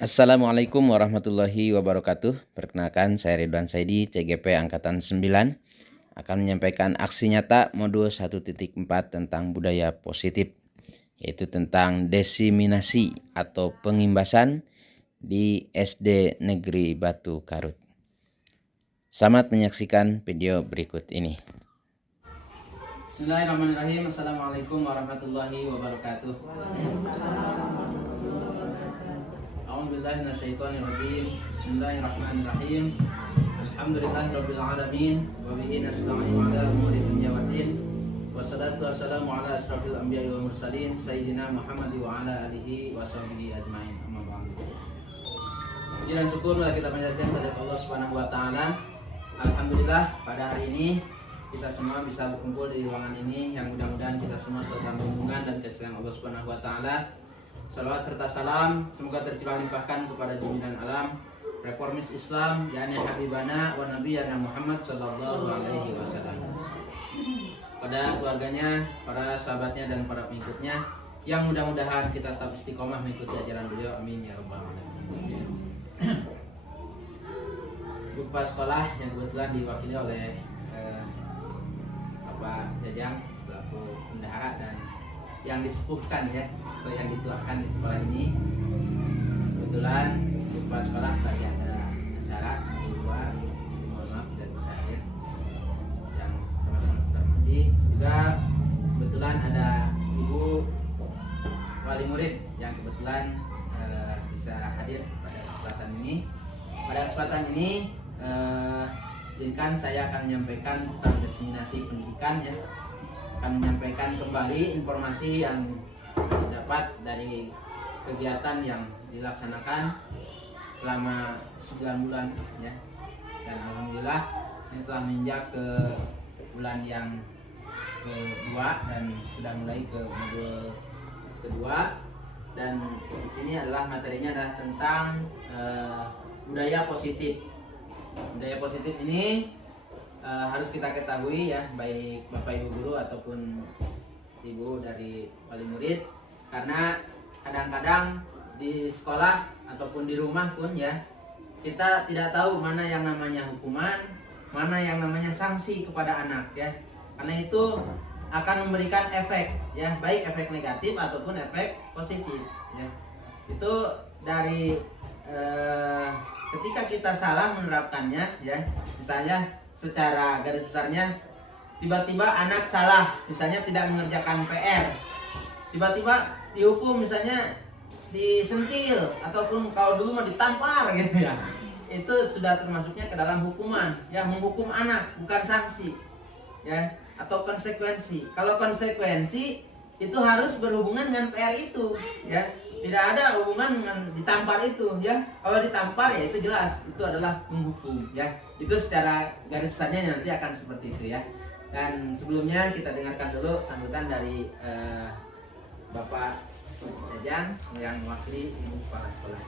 Assalamualaikum warahmatullahi wabarakatuh. Perkenalkan, saya Ridwan Saidi, CGP Angkatan 9, akan menyampaikan aksi nyata modul 1.4 tentang budaya positif, yaitu tentang desiminasi atau pengimbasan di SD Negeri Batu Karut. Selamat menyaksikan video berikut ini. Bismillahirrahmanirrahim. Assalamualaikum warahmatullahi wabarakatuh. A'udzubillahi minasyaitonirrajim. Bismillahirrahmanirrahim. Alhamdulillahirabbil alamin wa bihi nasta'inu 'ala umuri dunya waddin. Wassalatu wassalamu 'ala asrofil anbiya'i wal mursalin sayyidina Muhammad wa 'ala alihi wa sahbihi ajmain. Amma ba'du. Puji dan syukur marilah kita panjatkan kepada Allah Subhanahu wa taala. Alhamdulillah pada hari ini kita semua bisa berkumpul di ruangan ini yang mudah-mudahan kita semua selalu dalam lindungan dan kasih Allah Subhanahu wa taala. Salawat serta salam semoga tercurah limpahkan kepada junjungan alam reformis Islam yakni Habibana wa Nabiyana Muhammad sallallahu alaihi wasallam, pada keluarganya, para sahabatnya dan para pengikutnya yang mudah-mudahan kita tetap istiqomah mengikuti ajaran beliau, amin ya rabbal alamin. Kepala sekolah yang kebetulan diwakili oleh Bapak Jajang selaku bendahara dan yang disepuhkan ya atau yang dituakan di sekolah ini. Kebetulan di kepala sekolah tadi ada acara di luar, mohon maaf dari saya yang sama-sama terhormati. Juga kebetulan ada Ibu Wali Murid yang kebetulan bisa hadir pada kesempatan ini. Pada kesempatan ini izinkan saya akan menyampaikan tentang desiminasi pendidikan ya. Akan menyampaikan kembali informasi yang didapat dari kegiatan yang dilaksanakan selama 9 bulan ya. Dan alhamdulillah ini telah menginjak ke bulan yang kedua dan sudah mulai ke modul kedua, dan di sini adalah materinya adalah tentang budaya positif. Budaya positif ini harus kita ketahui ya, baik Bapak Ibu guru ataupun Ibu dari wali murid, karena kadang-kadang di sekolah ataupun di rumah pun ya kita tidak tahu mana yang namanya hukuman, mana yang namanya sanksi kepada anak ya. Karena itu akan memberikan efek ya, baik efek negatif ataupun efek positif ya. Itu dari ketika kita salah menerapkannya ya, misalnya secara garis besarnya tiba-tiba anak salah, misalnya tidak mengerjakan PR, tiba-tiba dihukum misalnya disentil ataupun kalau dulu mau ditampar gitu ya, itu sudah termasuknya ke dalam hukuman ya, menghukum anak bukan sanksi ya atau konsekuensi. Kalau konsekuensi itu harus berhubungan dengan PR itu ya, tidak ada hubungan dengan ditampar itu ya. Kalau ditampar ya itu jelas itu adalah menghukum ya. Itu secara garis besarnya nanti akan seperti itu ya. Dan sebelumnya kita dengarkan dulu sambutan dari Bapak Jajang yang mewakili Ibu Kepala Sekolah.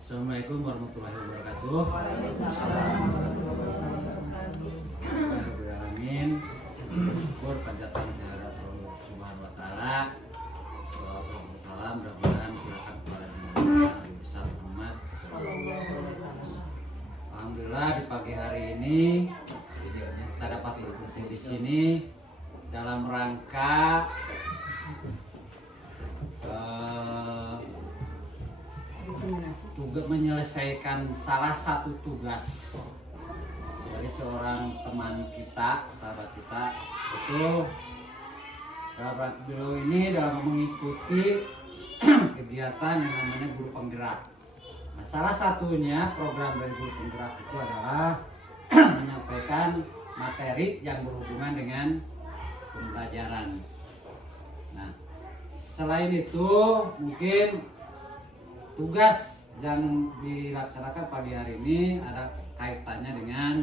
Assalamualaikum warahmatullahi wabarakatuh. Amin. Bersyukur panjatan kepada Allah Subhanahu wa taala. Salam mudah-mudahan silakan kepada Nabi besar Muhammad. Alhamdulillah di pagi hari ini kita dapat diskusi di sini dalam rangka menyelesaikan salah satu tugas dari seorang teman kita, sahabat kita, itu sahabat beliau ini dalam mengikuti kegiatan yang namanya guru penggerak. Nah, salah satunya program dari guru penggerak itu adalah menyampaikan materi yang berhubungan dengan pembelajaran. Nah, selain itu mungkin tugas yang dilaksanakan pagi hari ini ada kaitannya dengan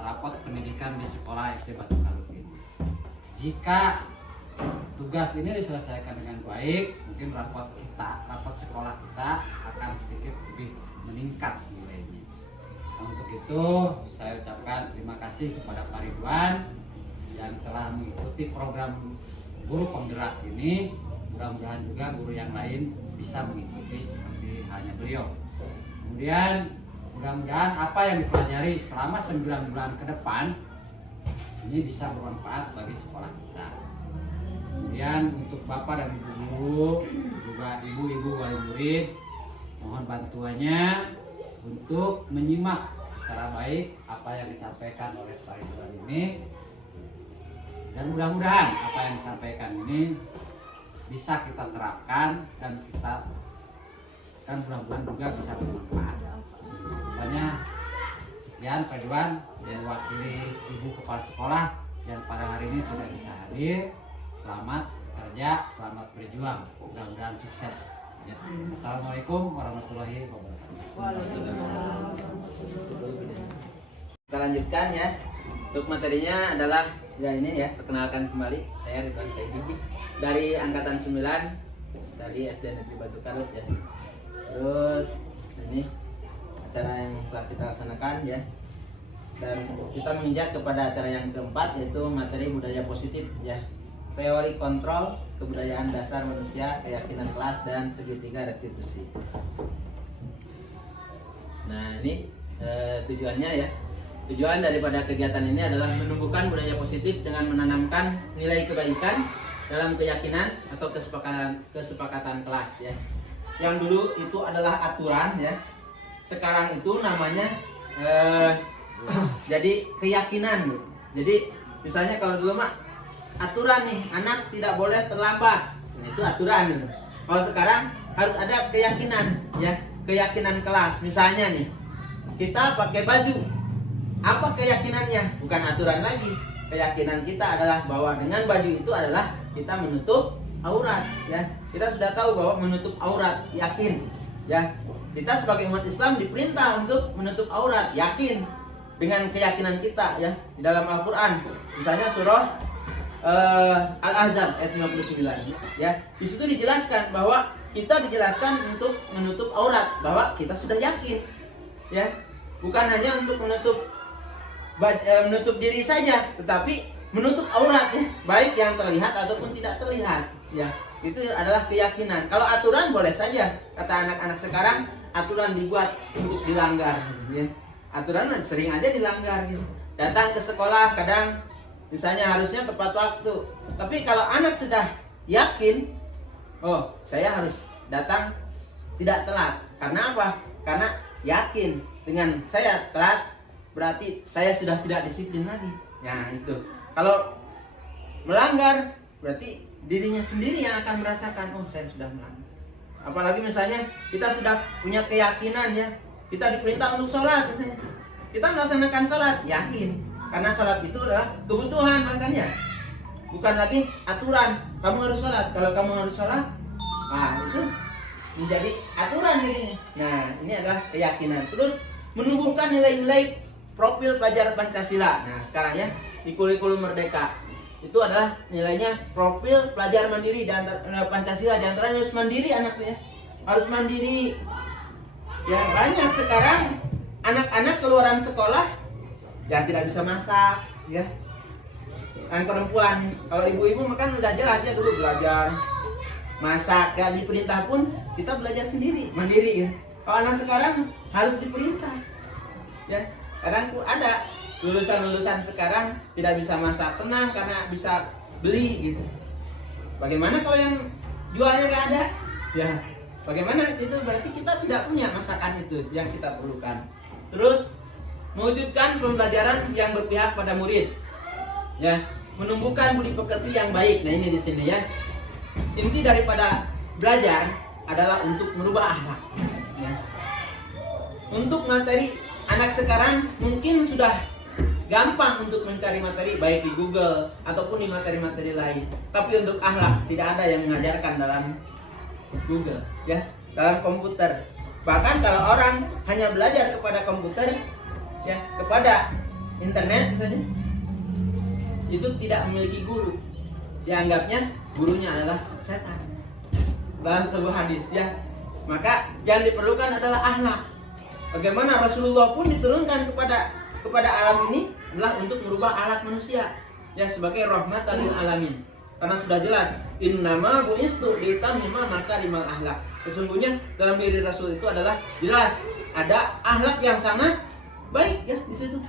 rapot pendidikan di sekolah SD Batu Karut ini. Jika tugas ini diselesaikan dengan baik, mungkin rapot sekolah kita akan sedikit lebih meningkat nilainya. Nah, untuk itu saya ucapkan terima kasih kepada Pak Ridwan yang telah mengikuti program guru penggerak ini. Mudah-mudahan juga guru yang lain bisa mengikuti seperti halnya beliau. Kemudian mudah-mudahan apa yang dipelajari selama 9 bulan ke depan ini bisa bermanfaat bagi sekolah kita. Kemudian untuk Bapak dan Ibu guru, juga ibu-ibu wali murid, mohon bantuannya untuk menyimak secara baik apa yang disampaikan oleh Pak Ridwan ini. Dan mudah-mudahan apa yang disampaikan ini bisa kita terapkan dan kita kan mudah-mudahan juga bisa bermanfaat. Banyak sekian Pak Ridwan yang mewakili Ibu Kepala Sekolah yang pada hari ini tidak bisa hadir. Selamat kerja, selamat berjuang. Mudah-mudahan sukses. Ya. Assalamualaikum warahmatullahi wabarakatuh. Kita lanjutkan ya. Untuk materinya adalah ya ini ya, perkenalkan kembali saya Ridwan Saidi dari angkatan 9 dari SD Negeri Batu Karut ya. Terus ini acara yang telah kita laksanakan ya. Dan kita menginjak kepada acara yang keempat, yaitu materi budaya positif ya. Teori kontrol, kebudayaan dasar manusia, keyakinan kelas, dan segitiga restitusi. Nah ini tujuannya ya. Tujuan daripada kegiatan ini adalah menumbuhkan budaya positif dengan menanamkan nilai kebaikan dalam keyakinan atau kesepakatan kelas ya. Yang dulu itu adalah aturan ya. Sekarang itu namanya jadi keyakinan. Jadi misalnya kalau dulu mak aturan nih, anak tidak boleh terlambat. Nah, itu aturan gitu. Kalau sekarang harus ada keyakinan ya, keyakinan kelas. Misalnya nih, kita pakai baju. Apa keyakinannya? Bukan aturan lagi. Keyakinan kita adalah bahwa dengan baju itu adalah kita menutup aurat ya. Kita sudah tahu bahwa menutup aurat, yakin ya. Kita sebagai umat Islam diperintah untuk menutup aurat, yakin dengan keyakinan kita ya. Di dalam Al-Qur'an, misalnya surah Al-Ahzab ayat 59 ya. Di situ dijelaskan bahwa kita dijelaskan untuk menutup aurat, bahwa kita sudah yakin ya. Bukan hanya untuk menutup diri saja, tetapi menutup aurat ya, baik yang terlihat ataupun tidak terlihat ya. Itu adalah keyakinan. Kalau aturan boleh saja, kata anak-anak sekarang, aturan dibuat untuk dilanggar ya. Aturan sering aja dilanggar gitu. Datang ke sekolah kadang misalnya harusnya tepat waktu, tapi kalau anak sudah yakin, oh saya harus datang tidak telat. Karena apa? Karena yakin dengan saya telat berarti saya sudah tidak disiplin lagi. Nah itu. Kalau melanggar berarti dirinya sendiri yang akan merasakan, oh saya sudah melanggar. Apalagi misalnya kita sudah punya keyakinan ya, kita diperintah untuk sholat misalnya. Kita melaksanakan sholat, yakin. Karena sholat itu adalah kebutuhan makanya. Bukan lagi aturan, kamu harus sholat. Kalau kamu harus sholat, nah itu menjadi aturan jadinya. Nah ini adalah keyakinan. Terus menumbuhkan nilai-nilai profil pelajar Pancasila. Nah sekarang ya, di kurikulum Merdeka itu adalah nilainya profil pelajar mandiri dan Pancasila. Di antaranya harus mandiri anaknya, harus mandiri. Ya banyak sekarang anak-anak keluaran sekolah yang tidak bisa masak ya. Yang perempuan, kalau ibu-ibu makan udah jelas ya, dulu belajar masak ya, diperintah pun kita belajar sendiri, mandiri ya. Kalau anak sekarang harus diperintah ya. Kadang ada lulusan-lulusan sekarang tidak bisa masak, tenang karena bisa beli gitu. Bagaimana kalau yang jualnya nggak ada ya? Bagaimana itu? Berarti kita tidak punya masakan itu yang kita perlukan. Terus mewujudkan pembelajaran yang berpihak pada murid ya, menumbuhkan budi pekerti yang baik. Nah ini di sini ya, inti daripada belajar adalah untuk merubah akhlak ya. Untuk materi, anak sekarang mungkin sudah gampang untuk mencari materi baik di Google ataupun di materi-materi lain, tapi untuk akhlak tidak ada yang mengajarkan dalam Google ya, dalam komputer. Bahkan kalau orang hanya belajar kepada komputer ya, kepada internet misalnya, itu tidak memiliki guru, dianggapnya gurunya adalah setan dalam sebuah hadis ya. Maka yang diperlukan adalah akhlak. Bagaimana Rasulullah pun diturunkan kepada alam ini adalah untuk merubah akhlak manusia. ya sebagai rahmatan lil alamin. Karena sudah jelas, innama bu'istu liutammima makarimal akhlak. Sesungguhnya dalam diri Rasul itu adalah jelas ada akhlak yang sangat baik ya di situ.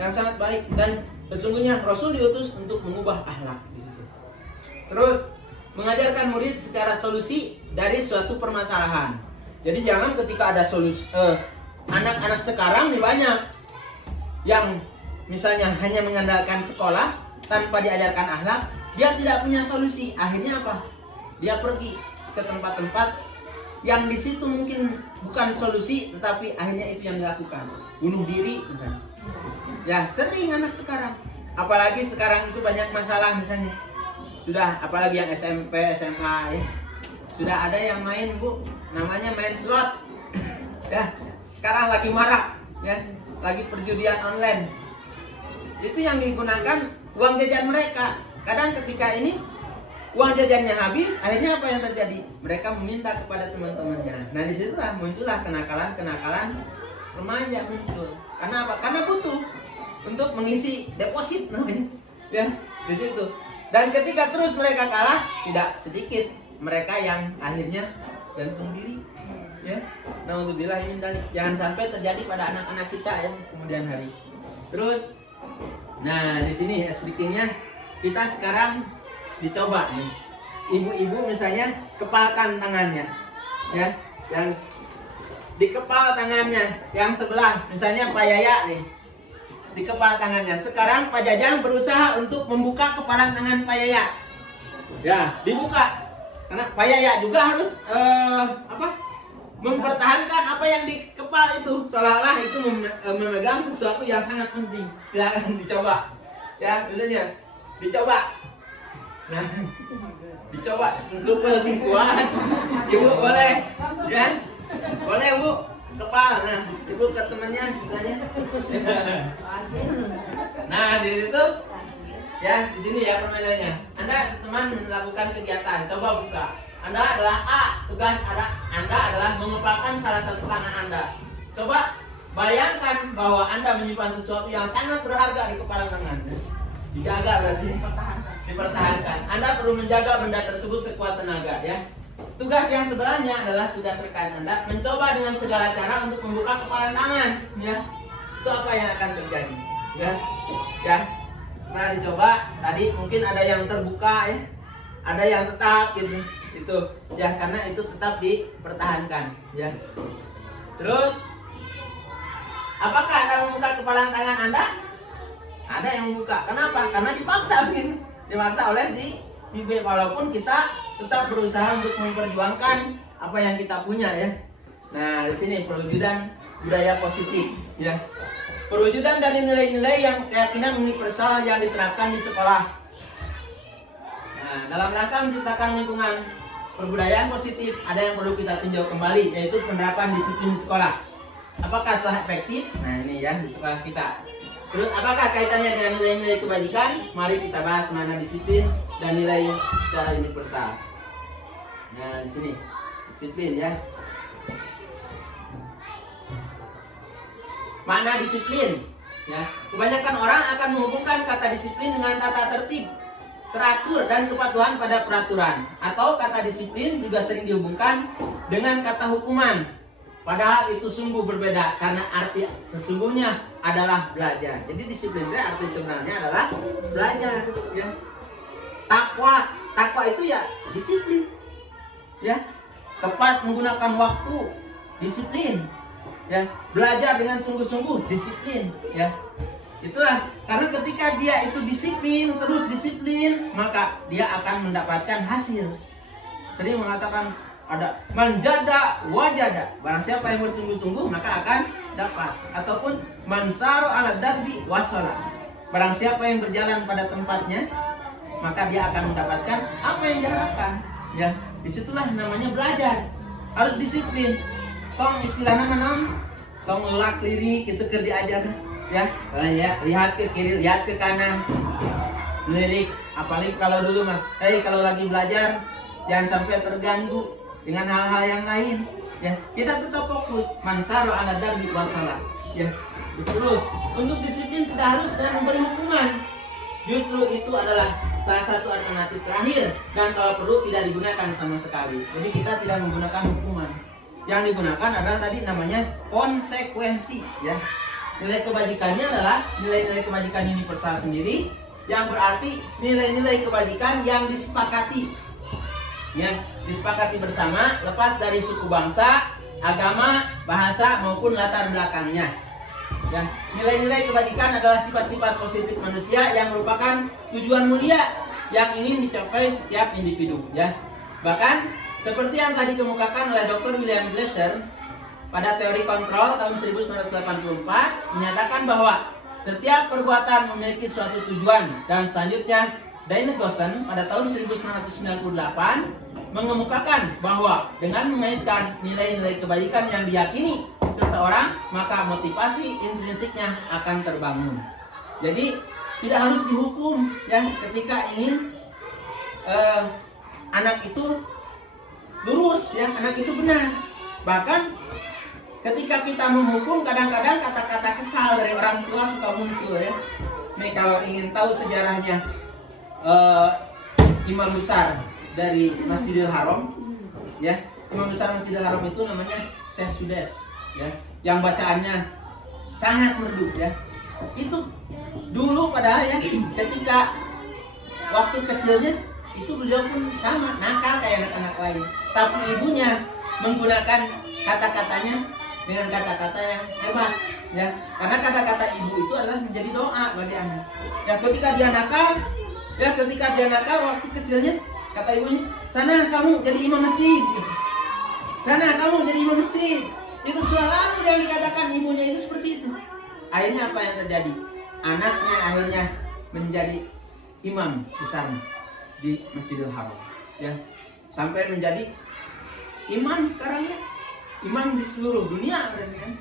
Yang sangat baik, dan sesungguhnya Rasul diutus untuk mengubah akhlak di situ. Terus mengajarkan murid secara solusi dari suatu permasalahan. Jadi jangan ketika ada solusi, anak-anak sekarang nih banyak yang misalnya hanya mengandalkan sekolah tanpa diajarkan akhlak, dia tidak punya solusi. Akhirnya apa? Dia pergi ke tempat-tempat yang di situ mungkin bukan solusi, tetapi akhirnya itu yang dilakukan, bunuh diri misalnya. Ya sering anak sekarang, apalagi sekarang itu banyak masalah misalnya. Sudah, apalagi yang SMP, SMA ya. Sudah ada yang main, Bu, namanya main slot. Ya, sekarang lagi marak ya, lagi perjudian online. Itu yang digunakan uang jajan mereka. Kadang ketika ini uang jajannya habis, akhirnya apa yang terjadi? Mereka meminta kepada teman-temannya. Nah, disitulah muncullah kenakalan-kenakalan remaja muncul. Karena apa? Karena butuh untuk mengisi deposit namanya. Ya, di situ. Dan ketika terus mereka kalah, tidak sedikit mereka yang akhirnya gantung diri. Ya, naudzubillah min dzalik. Jangan sampai terjadi pada anak-anak kita ya kemudian hari. Terus, nah di sini speakingnya kita sekarang dicoba nih. Ibu-ibu misalnya kepalkan tangannya, ya, dan dikepal tangannya yang sebelah, misalnya Pak Yaya nih. Dikepal tangannya. Sekarang Pak Jajang berusaha untuk membuka kepalan tangan Pak Yaya. Ya, dibuka. Karena Pak Yaya juga harus mempertahankan apa yang dikepal itu. Seolah-olah itu memegang sesuatu yang sangat penting. Silakan dicoba. Ya, misalnya dicoba. Nah, dicoba untuk persingkuhan. Ibu boleh, ya? Boleh, Bu. Kepal, nah, ibu ke temannya misalnya. Nah, di situ ya, di sini ya permainannya. Anda teman melakukan kegiatan, coba buka. Anda adalah A, tugas Anda adalah mengepalkan salah satu tangan Anda. Coba bayangkan bahwa Anda menyimpan sesuatu yang sangat berharga di kepala tangan. Dijaga berarti dipertahankan. Anda perlu menjaga benda tersebut sekuat tenaga ya. Tugas yang sebelahnya adalah tugas rekan Anda mencoba dengan segala cara untuk membuka kepalan tangan, ya. Itu apa yang akan terjadi, ya. Ya. Setelah dicoba, tadi mungkin ada yang terbuka, ya. Ada yang tetap gitu. Itu, ya, karena itu tetap dipertahankan, ya. Terus, apakah Anda membuka kepalan tangan Anda? Ada yang membuka. Kenapa? Karena dipaksa, gitu. Dipaksa oleh si B, walaupun kita tetap berusaha untuk memperjuangkan apa yang kita punya ya. Nah, di sini perwujudan budaya positif ya. Perwujudan dari nilai-nilai yang keyakinan universal yang diterapkan di sekolah. Nah, dalam rangka menciptakan lingkungan perbudayaan positif, ada yang perlu kita tinjau kembali, yaitu penerapan disiplin di sekolah. Apakah telah efektif? Nah, ini ya di sekolah kita. Terus apakah kaitannya dengan nilai-nilai kebajikan? Mari kita bahas mana disiplin dan nilai secara universal. Nah, di sini disiplin ya. Makna disiplin ya. Kebanyakan orang akan menghubungkan kata disiplin dengan tata tertib, teratur dan kepatuhan pada peraturan. Atau kata disiplin juga sering dihubungkan dengan kata hukuman. Padahal itu sungguh berbeda karena arti sesungguhnya adalah belajar. Jadi disiplin itu arti sebenarnya adalah belajar ya. Takwa itu ya disiplin. Ya. Tepat menggunakan waktu, disiplin. Ya, belajar dengan sungguh-sungguh, disiplin, ya. Itulah karena ketika dia itu disiplin, terus disiplin, maka dia akan mendapatkan hasil. Sering mengatakan ada manjada wajada, barang siapa yang bersungguh-sungguh maka akan dapat. Ataupun mansaru ala darbi wasala, barang siapa yang berjalan pada tempatnya maka dia akan mendapatkan apa yang diharapkan. Ya, disitulah namanya belajar, harus disiplin. Tong istilahnya mana? Tong ngelak lirik itu kerja aja ya. Ya, lihat ke kiri, lihat ke kanan, lirik. Apalagi kalau dulu mah, kalau lagi belajar jangan sampai terganggu dengan hal-hal yang lain. Ya, kita tetap fokus. Mansaru ala darbi wasala. Ya, terus untuk disiplin tidak harus dengan memberi hukuman. justru itu adalah salah satu alternatif terakhir, dan kalau perlu tidak digunakan sama sekali. Jadi kita tidak menggunakan hukuman. Yang digunakan adalah tadi namanya konsekuensi, ya. Nilai kebajikannya adalah nilai-nilai kebajikan universal sendiri, yang berarti nilai-nilai kebajikan yang disepakati, ya, disepakati bersama, lepas dari suku bangsa, agama, bahasa maupun latar belakangnya. Dan nilai-nilai kebajikan adalah sifat-sifat positif manusia yang merupakan tujuan mulia yang ingin dicapai setiap individu, ya. Bahkan seperti yang tadi dikemukakan oleh Dr. William Glasser pada teori kontrol tahun 1984 menyatakan bahwa setiap perbuatan memiliki suatu tujuan, dan selanjutnya Dane Gossen pada tahun 1998 mengemukakan bahwa dengan mengaitkan nilai-nilai kebaikan yang diyakini seseorang, maka motivasi intrinsiknya akan terbangun. Jadi tidak harus dihukum, ya, ketika ingin anak itu lurus, ya, anak itu benar. Bahkan ketika kita menghukum, kadang-kadang kata-kata kesal dari orang tua suka muncul, ya. Nih kalau ingin tahu sejarahnya imam besar dari Masjidil Haram, ya, imam besar Masjidil Haram itu namanya Syekh Sudes, ya, yang bacaannya sangat merdu, ya. Itu dulu padahal, ya, ketika waktu kecilnya itu beliau pun sama nakal kayak anak-anak lain, tapi ibunya menggunakan kata-katanya dengan kata-kata yang hebat, ya, karena kata-kata ibu itu adalah menjadi doa bagi anak. Ya, ketika dia nakal waktu kecilnya, kata ibunya, sana kamu jadi imam masjid, sana kamu jadi imam masjid. Itu selalu yang dikatakan ibunya itu seperti itu. Akhirnya apa yang terjadi? Anaknya akhirnya menjadi imam besar di Masjidil Haram, ya, sampai menjadi imam sekarang, ya, imam di seluruh dunia, berarti kan,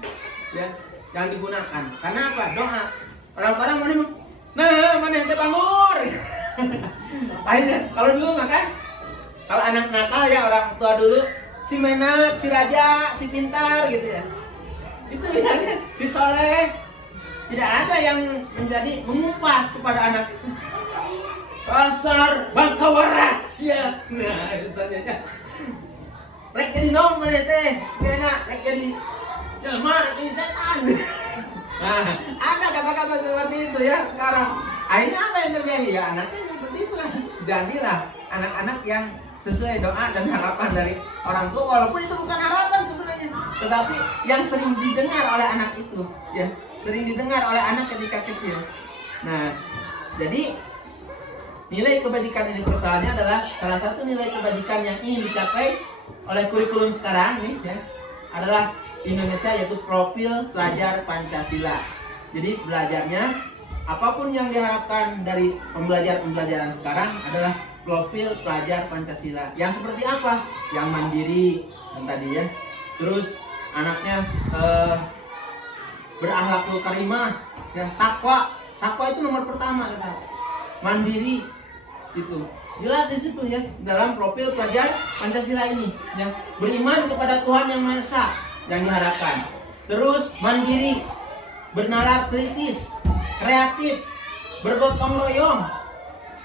ya, yang digunakan. Karena apa? Doa. Orang-orang mana yang terbangun. Akhirnya kalau dulu makan, kalau anak nakal, ya, orang tua dulu si menak, si raja, si pintar gitu, ya. Itu bilangnya si soleh. Tidak ada yang menjadi mengumpat kepada anak itu. Pasar bangkawarat, ya. Nah, itu saja. Rek jadi naon mana teh? Enak, rek jadi jelma, rek jadi setan. Nah, ada kata-kata seperti itu, ya, sekarang. Akhirnya apa yang terjadi? Ya, anaknya seperti itulah. Jadilah anak-anak yang sesuai doa dan harapan dari orang tua, walaupun itu bukan harapan sebenarnya, tetapi yang sering didengar oleh anak itu, ya, sering didengar oleh anak ketika kecil. Nah, jadi nilai kebajikan universalnya adalah salah satu nilai kebajikan yang ingin dicapai oleh kurikulum sekarang nih, ya, adalah Indonesia, yaitu profil pelajar Pancasila. Jadi belajarnya apapun yang diharapkan dari pembelajaran sekarang adalah profil pelajar Pancasila. Yang seperti apa? Yang mandiri yang tadi, ya. Terus anaknya berakhlakul karimah, ya, takwa. Takwa itu nomor pertama, kata. Mandiri itu. Jelas di situ, ya, dalam profil pelajar Pancasila ini, ya. Beriman kepada Tuhan Yang Maha Esa yang diharapkan. Terus mandiri, bernalar kritis, kreatif, bergotong royong,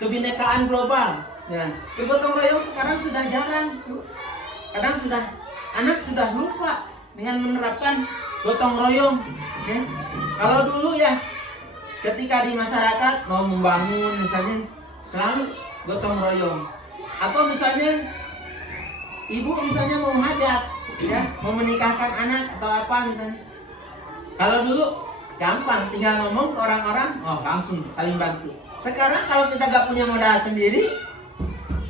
kebinekaan global. Nah, bergotong royong sekarang sudah jarang. Kadang anak sudah lupa dengan menerapkan gotong royong, ya. Kalau dulu, ya, ketika di masyarakat mau membangun misalnya, selalu gotong royong. Atau misalnya ibu misalnya mau hajat, ya, mau menikahkan anak atau apa misalnya. Kalau dulu gampang, tinggal ngomong ke orang-orang, oh, langsung saling bantu. Sekarang kalau kita gak punya modal sendiri,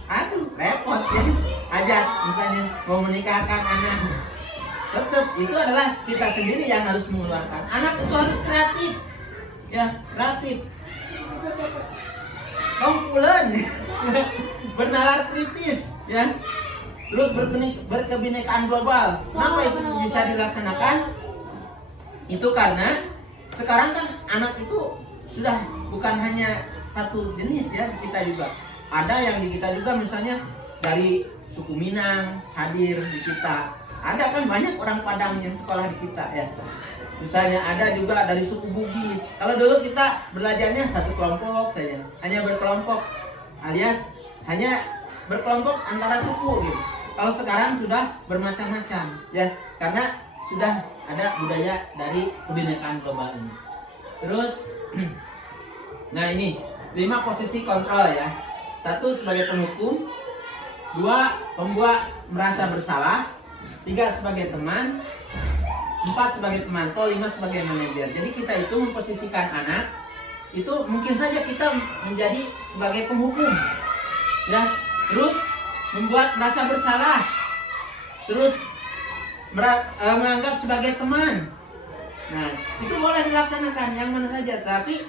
aduh, repot, ya. Hajat misalnya mau menikahkan anak, tetap itu adalah kita sendiri yang harus mengeluarkan. Anak itu harus kreatif, ya, kreatif, kompulen, bernalar kritis, ya. Terus berkebinekaan global. Kenapa itu bisa dilaksanakan? Itu karena sekarang kan anak itu sudah bukan hanya satu jenis, ya, kita juga. Ada yang di kita juga, misalnya dari suku Minang hadir di kita. Ada kan banyak orang Padang yang sekolah di kita, ya. Misalnya ada juga dari suku Bugis. Kalau dulu kita belajarnya satu kelompok saja, hanya berkelompok, alias hanya berkelompok antara suku gitu. Kalau sekarang sudah bermacam-macam ya, karena sudah ada budaya dari kebinekaan global ini. Terus nah ini 5 posisi kontrol ya. 1 sebagai penghukum, 2 pembuat merasa bersalah, 3 sebagai teman, 4 sebagai pemantau, 5 sebagai manajer. Jadi kita itu memposisikan anak itu mungkin saja kita menjadi sebagai penghukum ya, terus membuat merasa bersalah, terus menganggap sebagai teman. Nah, itu boleh dilaksanakan yang mana saja, tapi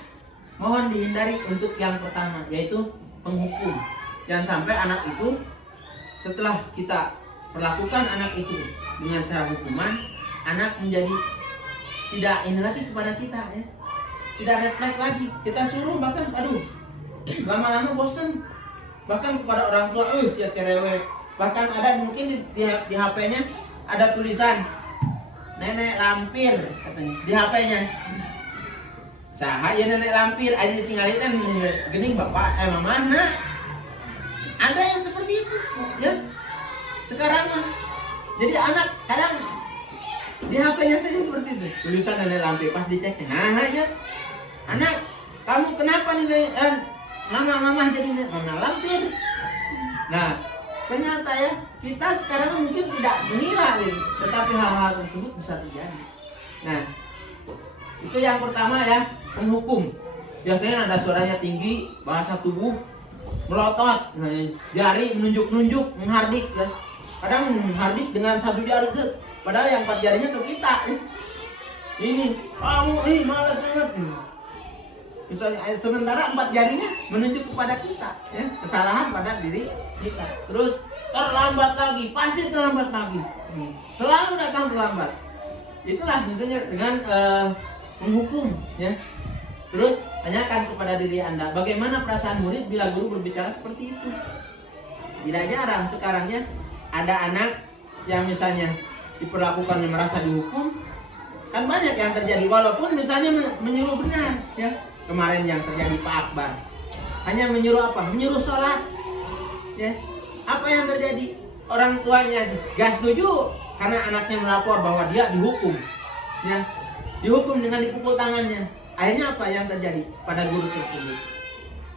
mohon dihindari untuk yang pertama, yaitu penghukum. Jangan sampai anak itu setelah kita perlakukan anak itu dengan cara hukuman, anak menjadi tidak ini lagi kepada kita ya, tidak refleks lagi. Kita suruh bahkan aduh lama-lama bosen, bahkan kepada orang tua dia cerewet. Bahkan ada mungkin di HP-nya ada tulisan nenek lampir katanya di HP-nya. Sahaya nenek lampir, ada ditinggalin kan gening bapak mama nak. Ada yang seperti itu ya sekarang. Jadi anak kadang di HP-nya saja seperti itu, tulisan nenek lampir. Pas dicek, nah ya anak kamu kenapa nih nama mama jadi nenek lampir. Nah ternyata ya kita sekarang mungkin tidak mengira nih, tetapi hal-hal tersebut bisa terjadi. Nah itu yang pertama ya, penghukum. Biasanya nada suaranya tinggi, bahasa tubuh melotot, jari menunjuk-nunjuk, menghardik ya. Kadang menghardik dengan 1 jari, padahal yang 4 jarinya ke kita ya. Ini kamu ini malas banget ini. Misalnya sementara 4 jarinya menunjuk kepada kita ya, kesalahan pada diri kita. Terus terlambat lagi, pasti terlambat lagi, selalu datang terlambat. Itulah misalnya dengan menghukum ya. Terus tanyakan kepada diri Anda, bagaimana perasaan murid bila guru berbicara seperti itu. Tidak jarang sekarang ya ada anak yang misalnya diperlakukan yang merasa dihukum, kan banyak yang terjadi walaupun misalnya menyuruh benar ya. Kemarin yang terjadi Pak Akbar hanya menyuruh apa? Menyuruh sholat ya. Apa yang terjadi? Orang tuanya gak setuju karena anaknya melapor bahwa dia dihukum ya, dihukum dengan dipukul tangannya. Akhirnya apa yang terjadi pada guru tersebut?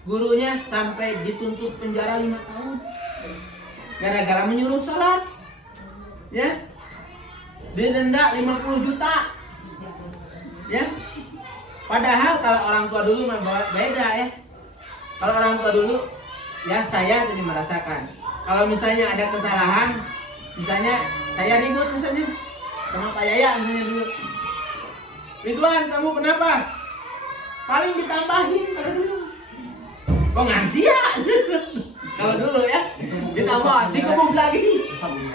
Gurunya sampai dituntut penjara 5 tahun gara-gara menyuruh sholat ya, didenda 50 juta ya. Padahal kalau orang tua dulu mah beda ya. Kalau orang tua dulu ya saya sendiri merasakan. Kalau misalnya ada kesalahan, misalnya saya ribut misalnya sama Pak Yaya misalnya dulu. Ridwan kamu kenapa? Paling ditambahin pada dulu. Kok ngasih ya? Kalau dulu ya ditambah, dikebuk lagi.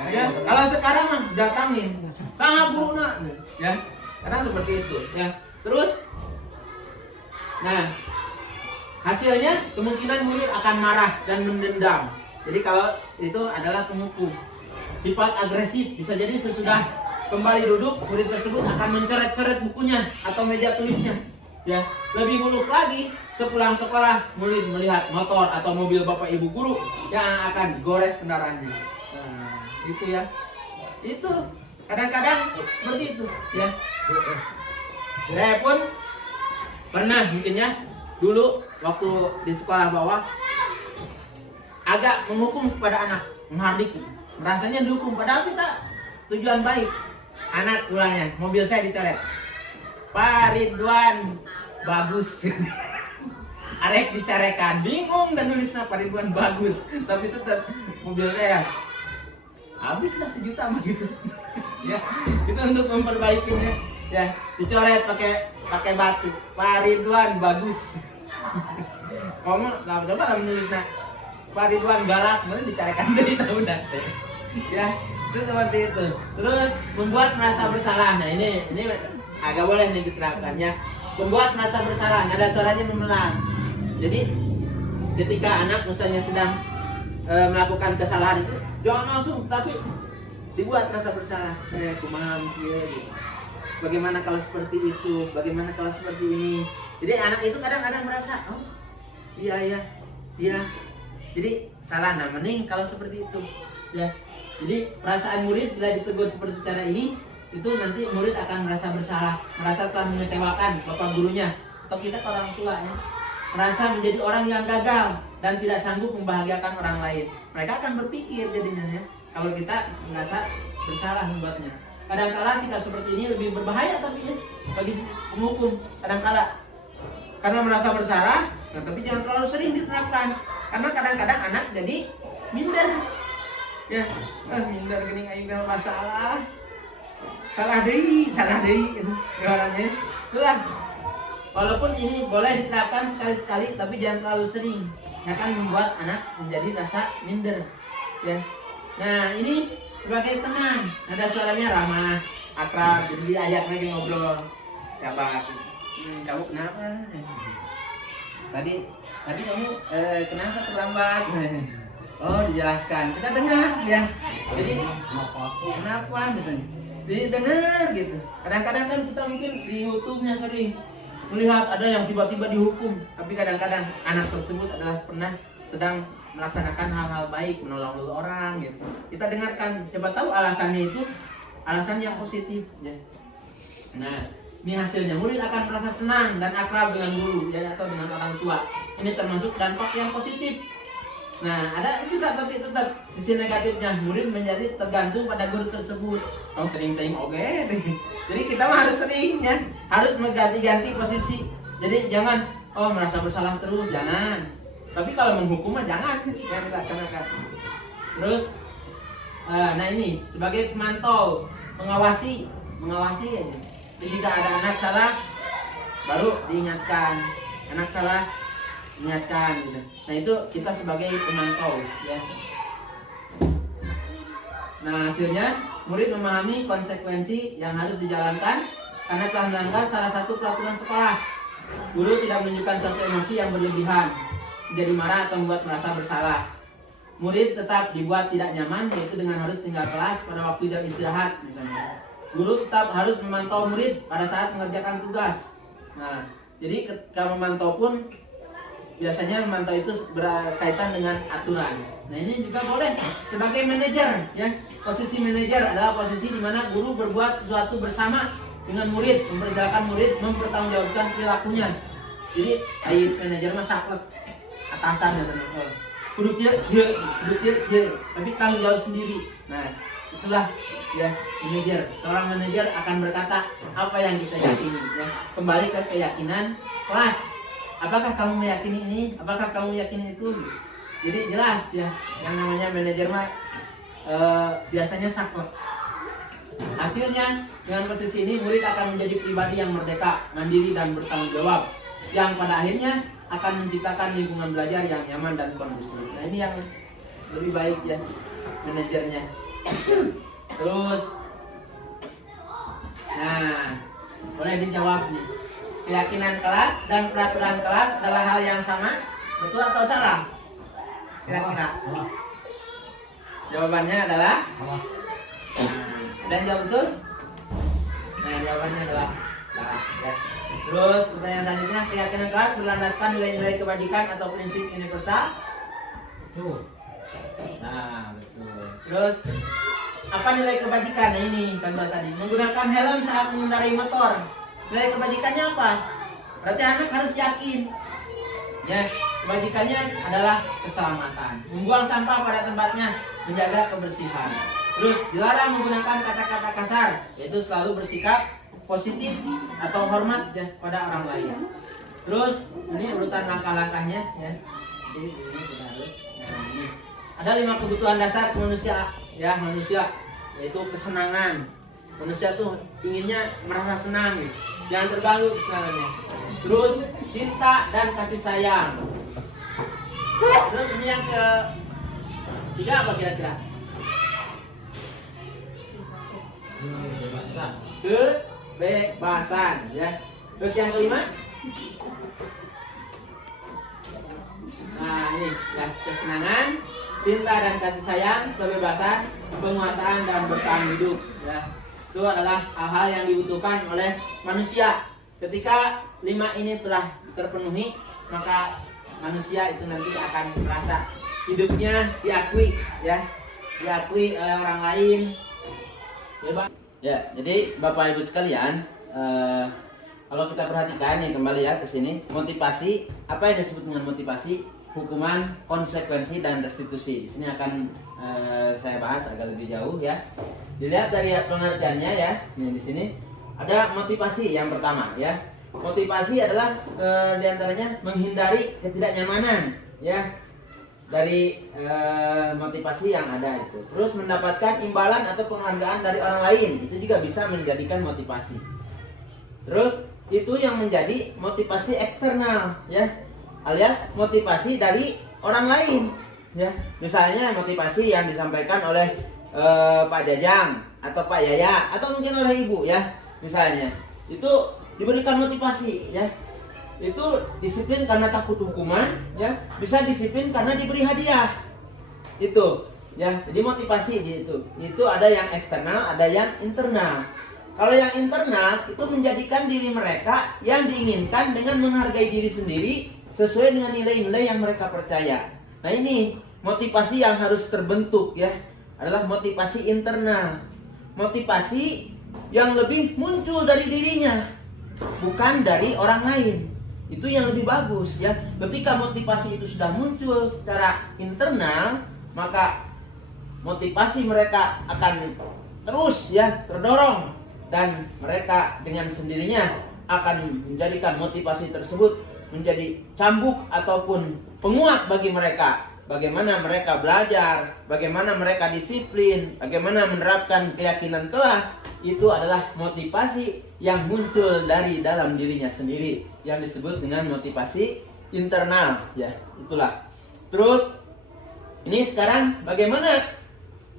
Ya, kalau sekarang mah datangin. Sama guru nak. Ya, karena seperti itu. Ya, terus. Nah, hasilnya kemungkinan murid akan marah dan mendendam. Jadi kalau itu adalah penghukum. Sifat agresif bisa jadi sesudah kembali duduk murid tersebut akan mencoret-coret bukunya atau meja tulisnya. Ya, lebih buruk lagi sepulang sekolah murid melihat motor atau mobil bapak ibu guru yang akan digores kendaraannya. Nah, itu ya. Itu kadang-kadang seperti itu ya. Saya pun pernah mungkin ya dulu waktu di sekolah bawah agak menghukum kepada anak, menghardik, merasanya dihukum padahal kita tujuan baik. Anak pulangnya mobil saya dicoret, Pak Ridwan bagus. Arek dicarekan, bingung dan nulisnya Pak Ridwan bagus, tapi tetap mobil saya habislah 1 juta mah gitu. Ya, itu untuk memperbaikinya. Ya, dicoret pakai batu. Pak Ridwan bagus. Kamu lah coba lah menulisnya Pak Ridwan galak, kemudian dicarekan dari tahun nanti. Ya, itu seperti itu. Terus membuat merasa bersalah. Nah ini agak boleh nih diterapkan ya. Membuat merasa bersalah, nada suaranya memelas. Jadi ketika anak misalnya sedang melakukan kesalahan itu, jangan langsung, tapi dibuat merasa bersalah. Kumaha gitu. bagaimana kalau seperti itu, bagaimana kalau seperti ini. Jadi anak itu kadang-kadang merasa, oh iya. Jadi salah, nah mending kalau seperti itu ya. Jadi perasaan murid bila ditegur seperti cara ini, itu nanti murid akan merasa bersalah, merasa telah mengecewakan bapak gurunya atau kita orang tua ya, merasa menjadi orang yang gagal dan tidak sanggup membahagiakan orang lain. Mereka akan berpikir jadinya ya, kalau kita merasa bersalah membuatnya. Kadang-kala sikap seperti ini lebih berbahaya tapi ya bagi penghukum kadang-kala, karena merasa bersalah. Nah, tapi jangan terlalu sering diterapkan, karena kadang-kadang anak jadi minder ya, minder gini aing masalah, salah deui gitu gawarannya. Itulah, walaupun ini boleh diterapkan sekali-sekali tapi jangan terlalu sering, akan membuat anak menjadi rasa minder ya. Nah ini berbagai teman, ada suaranya ramah, akrab, jadi diajak lagi ngobrol. Coba, kamu kenapa? Tadi kamu kenapa terlambat? Oh dijelaskan, kita dengar ya. Jadi kenapa misalnya? Didengar gitu. Kadang-kadang kan kita mungkin di YouTube-nya sering melihat ada yang tiba-tiba dihukum, tapi kadang-kadang anak tersebut adalah pernah sedang melaksanakan hal-hal baik, menolong orang gitu. Kita dengarkan, siapa tahu alasannya itu alasan yang positif ya. Nah, ini hasilnya murid akan merasa senang dan akrab dengan guru ya, atau dengan orang tua. Ini termasuk dampak yang positif. Nah, ada juga tapi tetap sisi negatifnya, murid menjadi tergantung pada guru tersebut. Kalau sering ting oke deh. Jadi kita mah harus sering ya, harus mengganti-ganti posisi. Jadi jangan merasa bersalah terus, jangan. Tapi kalau menghukum mah jangan, yang dilaksanakan. Terus nah ini sebagai pemantau, mengawasi aja. Jadi jika ada anak salah baru diingatkan, anak salah ingatkan gitu. Nah itu kita sebagai pemantau ya. Nah hasilnya murid memahami konsekuensi yang harus dijalankan karena telah melanggar salah satu peraturan sekolah. Guru tidak menunjukkan suatu emosi yang berlebihan, menjadi marah atau membuat merasa bersalah. Murid tetap dibuat tidak nyaman, yaitu dengan harus tinggal kelas pada waktu jam istirahat misalnya. Guru tetap harus memantau murid pada saat mengerjakan tugas. Nah jadi ketika memantau pun biasanya memantau itu berkaitan dengan aturan. Nah ini juga boleh sebagai manajer ya. Posisi manajer adalah posisi di mana guru berbuat sesuatu bersama dengan murid, mempersilahkan murid mempertanggungjawabkan perilakunya. Jadi air manajer mah saklek atasan ya benar. Kudu dia, tapi tanggung jawab sendiri. Nah itulah ya manajer. Seorang manajer akan berkata apa yang kita yakini ya. Kembali ke keyakinan kelas. Apakah kamu meyakini ini? Apakah kamu meyakini itu? Jadi jelas ya, yang namanya manajer mah biasanya saklek. Hasilnya dengan posisi ini murid akan menjadi pribadi yang merdeka, mandiri dan bertanggung jawab, yang pada akhirnya akan menciptakan lingkungan belajar yang nyaman dan kondusif. Nah ini yang lebih baik ya manajernya. Terus, nah boleh dijawab nih. Keyakinan kelas dan peraturan kelas adalah hal yang sama, betul atau salah? Kira-kira. Jawabannya adalah salah. Dan jawab betul? Nah, jawabannya adalah salah. Ya. Terus pertanyaan selanjutnya, keyakinan kelas berlandaskan nilai-nilai kebajikan atau prinsip universal? Betul. Nah, betul. Terus apa nilai kebajikan? Nah, ini contoh tadi, menggunakan helm saat mengendarai motor. Nilai kebajikannya apa? Berarti anak harus yakin. Ya, kebajikannya adalah keselamatan, membuang sampah pada tempatnya, menjaga kebersihan. Terus dilarang menggunakan kata-kata kasar, yaitu selalu bersikap positif atau hormat ya pada orang lain. Terus ini urutan langkah-langkahnya ya. Jadi ini kita harus. Nah, ini ada 5 kebutuhan dasar manusia ya, manusia, yaitu kesenangan. Manusia tuh inginnya merasa senang gitu. Jangan terganggu kesenangannya. Terus cinta dan kasih sayang. Terus ini yang ketiga apa kira-kira? Kebebasan ya. Terus yang kelima? Nah ini ya, kesenangan, cinta dan kasih sayang, kebebasan, penguasaan dan bertahan hidup ya. Itu adalah hal-hal yang dibutuhkan oleh manusia. Ketika 5 ini telah terpenuhi, maka manusia itu nanti akan merasa hidupnya diakui, ya, diakui oleh orang lain. Ya, jadi Bapak Ibu sekalian, kalau kita perhatikan nih kembali ya ke sini, motivasi, apa yang disebut dengan motivasi? Hukuman, konsekuensi, dan restitusi. Di sini akan saya bahas agak lebih jauh ya. Dilihat dari pengertiannya ya. Nih di sini ada motivasi yang pertama ya. Motivasi adalah diantaranya menghindari ketidaknyamanan ya dari motivasi yang ada itu. Terus mendapatkan imbalan atau penghargaan dari orang lain, itu juga bisa menjadikan motivasi. Terus itu yang menjadi motivasi eksternal ya, alias motivasi dari orang lain ya. Misalnya motivasi yang disampaikan oleh Pak Jajang atau Pak Yaya atau mungkin oleh Ibu ya, misalnya itu diberikan motivasi ya, itu disiplin karena takut hukuman ya, bisa disiplin karena diberi hadiah itu ya. Jadi motivasi itu ada yang eksternal, ada yang internal. Kalau yang internal itu menjadikan diri mereka yang diinginkan dengan menghargai diri sendiri sesuai dengan nilai-nilai yang mereka percaya. Nah ini motivasi yang harus terbentuk ya, adalah motivasi internal. Motivasi yang lebih muncul dari dirinya, bukan dari orang lain. Itu yang lebih bagus ya. Ketika motivasi itu sudah muncul secara internal, maka motivasi mereka akan terus ya terdorong, dan mereka dengan sendirinya akan menjadikan motivasi tersebut menjadi cambuk ataupun penguat bagi mereka. Bagaimana mereka belajar, bagaimana mereka disiplin, bagaimana menerapkan keyakinan kelas, itu adalah motivasi yang muncul dari dalam dirinya sendiri, yang disebut dengan motivasi internal ya, itulah. Terus ini sekarang bagaimana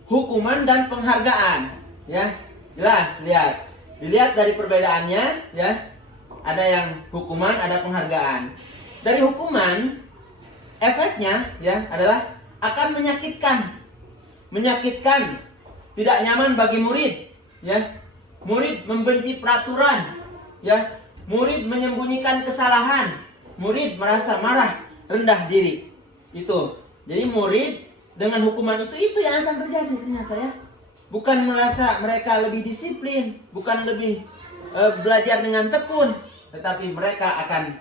hukuman dan penghargaan ya. Jelas, dilihat dari perbedaannya ya. Ada yang hukuman, ada penghargaan. Dari hukuman, efeknya ya adalah akan menyakitkan, tidak nyaman bagi murid ya. Murid membenci peraturan ya, murid menyembunyikan kesalahan, murid merasa marah, rendah diri. Itu. Jadi murid dengan hukuman itu yang akan terjadi ternyata ya. Bukan merasa mereka lebih disiplin, bukan lebih belajar dengan tekun, tetapi mereka akan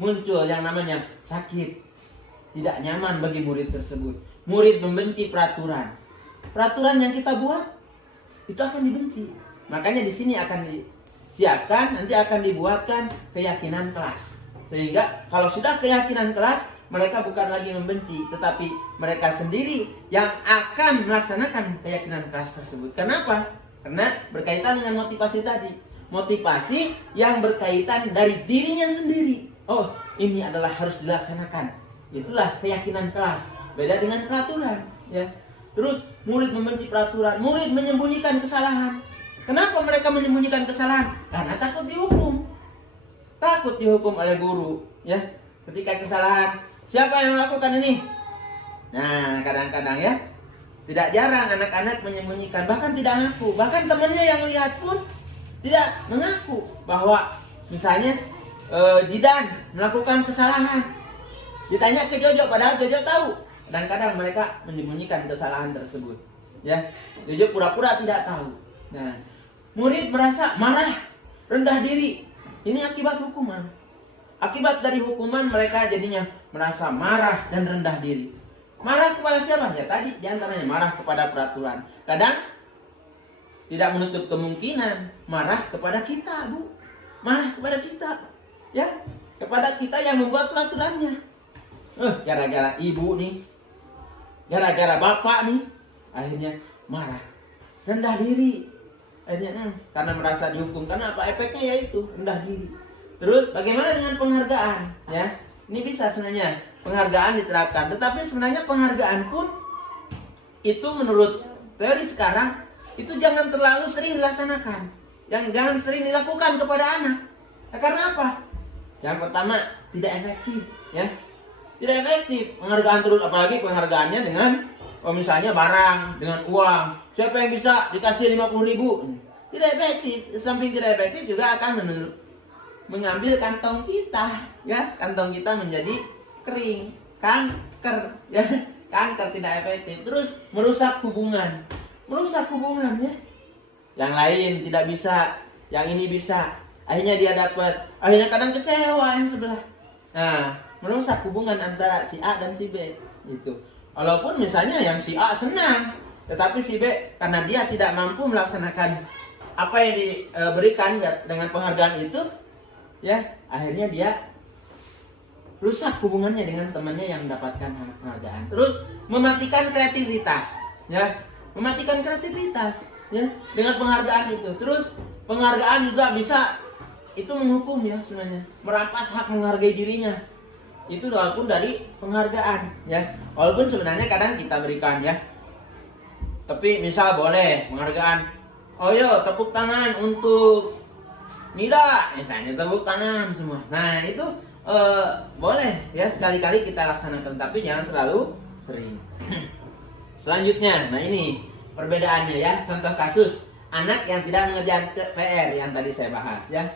muncul yang namanya sakit, tidak nyaman bagi murid tersebut. Murid membenci peraturan. Peraturan yang kita buat itu akan dibenci. Makanya di sini akan disiapkan, nanti akan dibuatkan keyakinan kelas. Sehingga kalau sudah keyakinan kelas, mereka bukan lagi membenci, tetapi mereka sendiri yang akan melaksanakan keyakinan kelas tersebut. Kenapa? Karena berkaitan dengan motivasi tadi. Motivasi yang berkaitan dari dirinya sendiri. Oh, ini adalah harus dilaksanakan. Itulah keyakinan kelas. Beda dengan peraturan ya. Terus murid membenci peraturan, murid menyembunyikan kesalahan. Kenapa mereka menyembunyikan kesalahan? Karena takut dihukum. Takut dihukum oleh guru ya. Ketika kesalahan, siapa yang melakukan ini? Nah, kadang-kadang ya, tidak jarang anak-anak menyembunyikan, bahkan tidak mengaku. Bahkan temannya yang lihat pun tidak mengaku bahwa misalnya Jidan melakukan kesalahan. Ditanya ke Jojo, padahal Jojo tahu. Kadang-kadang mereka menyembunyikan kesalahan tersebut. Ya, Jojo pura-pura tidak tahu. Nah, murid merasa marah, rendah diri. Ini akibat hukuman. Akibat dari hukuman mereka jadinya merasa marah dan rendah diri. Marah kepada siapa? Ya tadi diantaranya marah kepada peraturan. Kadang tidak menutup kemungkinan marah kepada kita, Bu. Marah kepada kita, ya, kepada kita yang membuat peraturannya. Gara-gara ibu nih, gara-gara bapak nih, akhirnya marah, rendah diri. Akhirnya karena merasa dihukum. Karena apa? Efeknya yaitu rendah diri. Terus bagaimana dengan penghargaan? Ya, ini bisa sebenarnya penghargaan diterapkan. Tetapi sebenarnya penghargaan pun itu menurut teori sekarang itu jangan terlalu sering dilaksanakan. Jangan sering dilakukan kepada anak. Nah, karena apa? Yang pertama, tidak efektif, ya. Tidak efektif penghargaan terus, apalagi penghargaannya dengan misalnya barang, dengan uang. Siapa yang bisa dikasih 50.000? Tidak efektif. Samping tidak efektif juga akan mengambil kantong kita, ya. Kantong kita menjadi kering, kanker, ya. Kanker tidak efektif. Terus merusak hubungan, ya. Yang lain tidak bisa, yang ini bisa. Akhirnya dia dapat, akhirnya kadang kecewa yang sebelah. Nah, merusak hubungan antara si A dan si B, gitu. Walaupun misalnya yang si A senang, tetapi si B karena dia tidak mampu melaksanakan apa yang diberikan dengan penghargaan itu, ya, akhirnya dia rusak hubungannya dengan temannya yang mendapatkan penghargaan. Terus mematikan kreativitas, ya, mematikan kreativitas, ya, dengan penghargaan itu. Terus penghargaan juga bisa itu menghukum, ya, sebenarnya merampas hak menghargai dirinya. Itu walaupun dari penghargaan, ya, walaupun sebenarnya kadang kita berikan, ya, tapi misal boleh penghargaan. Oh yo, tepuk tangan untuk Nida, misalnya tepuk tangan semua. Nah itu boleh, ya, sekali-kali kita laksanakan, tapi jangan terlalu sering. Selanjutnya, nah ini perbedaannya, ya. Contoh kasus anak yang tidak mengerjakan PR yang tadi saya bahas, ya.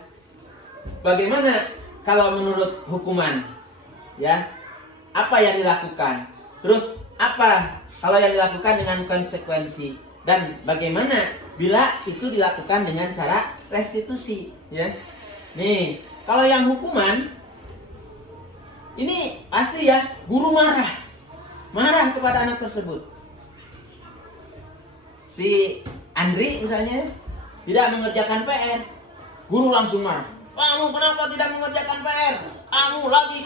Bagaimana kalau menurut hukuman, ya? Apa yang dilakukan? Terus apa kalau yang dilakukan dengan konsekuensi? Dan bagaimana bila itu dilakukan dengan cara restitusi, ya? Nih, kalau yang hukuman ini pasti, ya, guru marah kepada anak tersebut. Si Andri misalnya tidak mengerjakan PR, guru langsung marah. Kamu kenapa tidak mengerjakan PR? Kamu lagi.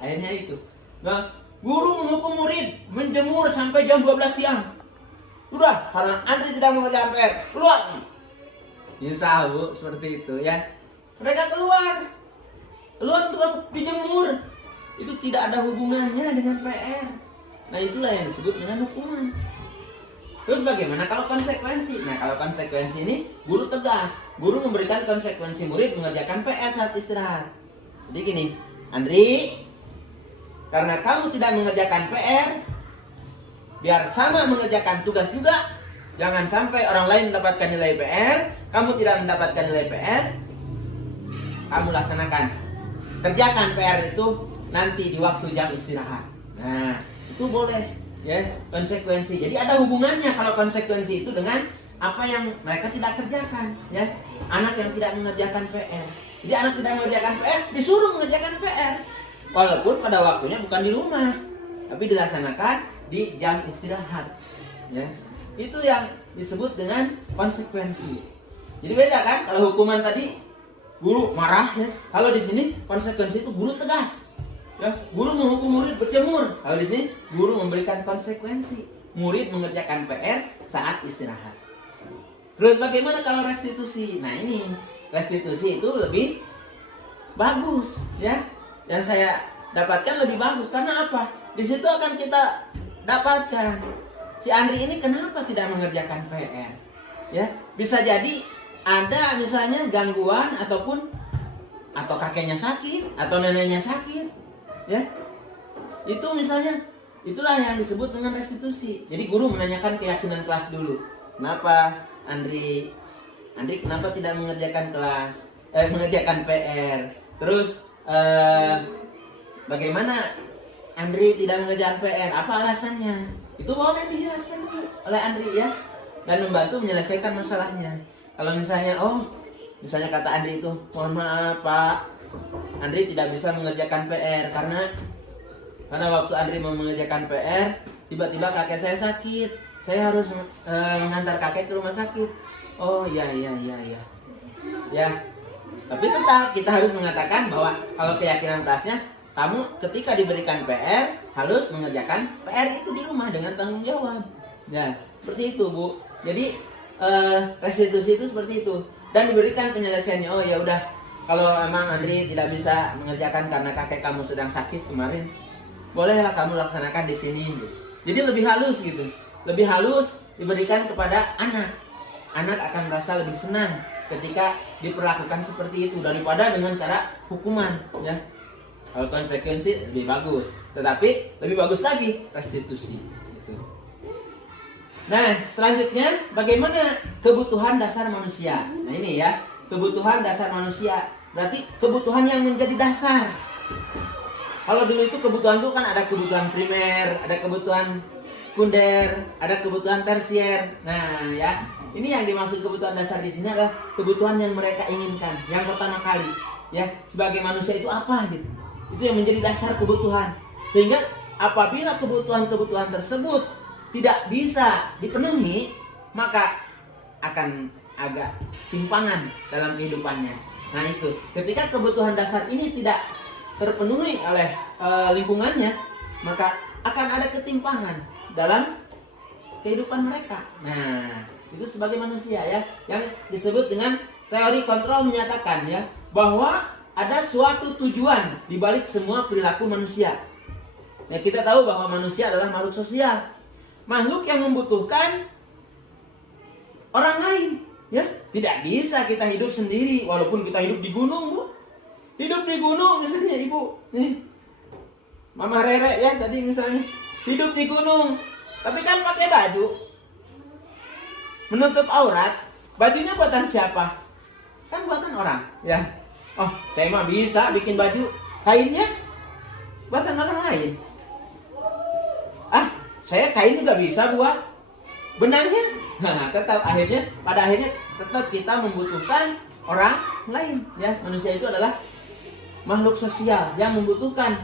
Akhirnya itu. Nah, guru menghukum murid menjemur sampai jam 12 siang. Sudah, karena Andri tidak mengerjakan PR, keluar. Bisa, Bu, seperti itu, ya. Mereka keluar untuk dijemur. Itu tidak ada hubungannya dengan PR. Nah, itulah yang disebut dengan hukuman. Terus bagaimana kalau konsekuensi? Nah, kalau konsekuensi ini guru tegas. Guru memberikan konsekuensi murid mengerjakan PR saat istirahat. Jadi gini, Andri, karena kamu tidak mengerjakan PR, biar sama mengerjakan tugas juga, jangan sampai orang lain mendapatkan nilai PR, kamu tidak mendapatkan nilai PR, kamu laksanakan. Kerjakan PR itu nanti di waktu jam istirahat. Nah, itu boleh, ya, konsekuensi. Jadi ada hubungannya kalau konsekuensi itu dengan apa yang mereka tidak kerjakan, ya. Anak yang tidak mengerjakan PR. Jadi anak tidak mengerjakan PR disuruh mengerjakan PR. Walaupun pada waktunya bukan di rumah, tapi dilaksanakan di jam istirahat, ya. Itu yang disebut dengan konsekuensi. Jadi beda kan? Kalau hukuman tadi guru marah, ya. Kalau di sini konsekuensi itu guru tegas, ya. Guru menghukum murid berjemur. Kalau di sini guru memberikan konsekuensi, murid mengerjakan PR saat istirahat. Terus bagaimana kalau restitusi? Nah ini restitusi itu lebih bagus, ya. Yang saya dapatkan lebih bagus karena apa? Di situ akan kita dapatkan si Andri ini kenapa tidak mengerjakan PR, ya. Bisa jadi ada misalnya gangguan atau kakeknya sakit atau neneknya sakit, ya. Itu misalnya, itulah yang disebut dengan restitusi. Jadi guru menanyakan keyakinan kelas dulu. Kenapa Andri kenapa tidak mengerjakan mengerjakan PR? Terus bagaimana Andri tidak mengerjakan PR? Apa alasannya? Itu boleh dijelaskan dulu oleh Andri, ya, dan membantu menyelesaikan masalahnya. Kalau misalnya, misalnya kata Andri itu, mohon maaf Pak, Andri tidak bisa mengerjakan PR karena waktu Andri mau mengerjakan PR, tiba-tiba kakek saya sakit. Saya harus mengantar kakek ke rumah sakit. Oh iya. Ya, tapi tetap kita harus mengatakan bahwa kalau keyakinan kelasnya, kamu ketika diberikan PR harus mengerjakan PR itu di rumah dengan tanggung jawab. Ya, seperti itu, Bu. Jadi restitusi itu seperti itu dan diberikan penyelesaiannya. Oh ya udah, kalau emang Andri tidak bisa mengerjakan karena kakek kamu sedang sakit kemarin, bolehlah kamu laksanakan di sini. Jadi lebih halus gitu. Lebih halus diberikan kepada anak. Anak akan merasa lebih senang ketika diperlakukan seperti itu daripada dengan cara hukuman, ya. Kalau konsekuensi lebih bagus, tetapi lebih bagus lagi restitusi. Gitu. Nah, selanjutnya bagaimana kebutuhan dasar manusia? Nah, ini ya, kebutuhan dasar manusia. Berarti kebutuhan yang menjadi dasar. Kalau dulu itu kebutuhan itu kan ada kebutuhan primer, ada kebutuhan sekunder, ada kebutuhan tersier. Nah, ya, ini yang dimaksud kebutuhan dasar di sini adalah kebutuhan yang mereka inginkan, yang pertama kali. Ya, sebagai manusia itu apa gitu? Itu yang menjadi dasar kebutuhan. Sehingga apabila kebutuhan-kebutuhan tersebut tidak bisa dipenuhi, maka akan agak timpangan dalam kehidupannya. Nah, itu ketika kebutuhan dasar ini tidak terpenuhi oleh lingkungannya, maka akan ada ketimpangan dalam kehidupan mereka. Nah, itu sebagai manusia ya, yang disebut dengan teori kontrol menyatakan ya, bahwa ada suatu tujuan di balik semua perilaku manusia. Ya, kita tahu bahwa manusia adalah makhluk sosial, makhluk yang membutuhkan orang lain. Ya, tidak bisa kita hidup sendiri, walaupun kita hidup di gunung, Bu. Hidup di gunung misalnya Ibu, nih, Mama Rere ya tadi misalnya hidup di gunung, tapi kan pakai baju menutup aurat. Bajunya buatan siapa? Kan buatan orang, ya. Oh, saya mah bisa bikin baju, kainnya buatan orang lain. Ah, saya kain juga bisa buat, benangnya. Nah, pada akhirnya tetap kita membutuhkan orang lain, ya. Manusia itu adalah makhluk sosial yang membutuhkan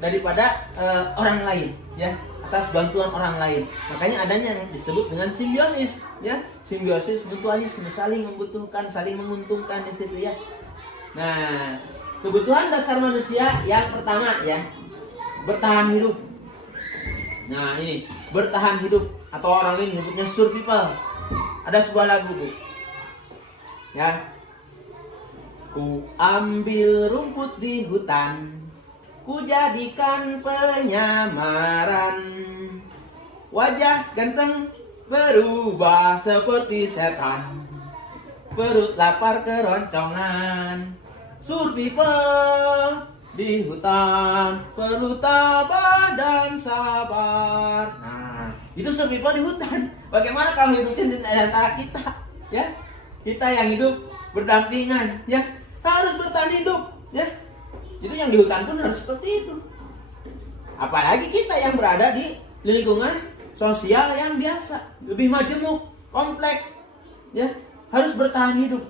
daripada orang lain, ya, atas bantuan orang lain. Makanya adanya yang disebut dengan simbiosis, ya. Simbiosis, mutualisme, saling membutuhkan, saling menguntungkan di situ, ya. Nah, kebutuhan dasar manusia yang pertama, ya, bertahan hidup. Nah, ini bertahan hidup atau orang lain menyebutnya survival. Ada sebuah lagu, Bu, ya. Ku ambil rumput di hutan, ku jadikan penyamaran, wajah ganteng berubah seperti setan, perut lapar keroncongan, survival di hutan, perlu tabah dan sabar. Nah, itu survival di hutan. Bagaimana kalau hidupnya di antara kita, ya? Kita yang hidup berdampingan, ya, harus bertahan hidup, ya. Itu yang di hutan pun harus seperti itu. Apalagi kita yang berada di lingkungan sosial yang biasa, lebih majemuk, kompleks, ya, harus bertahan hidup.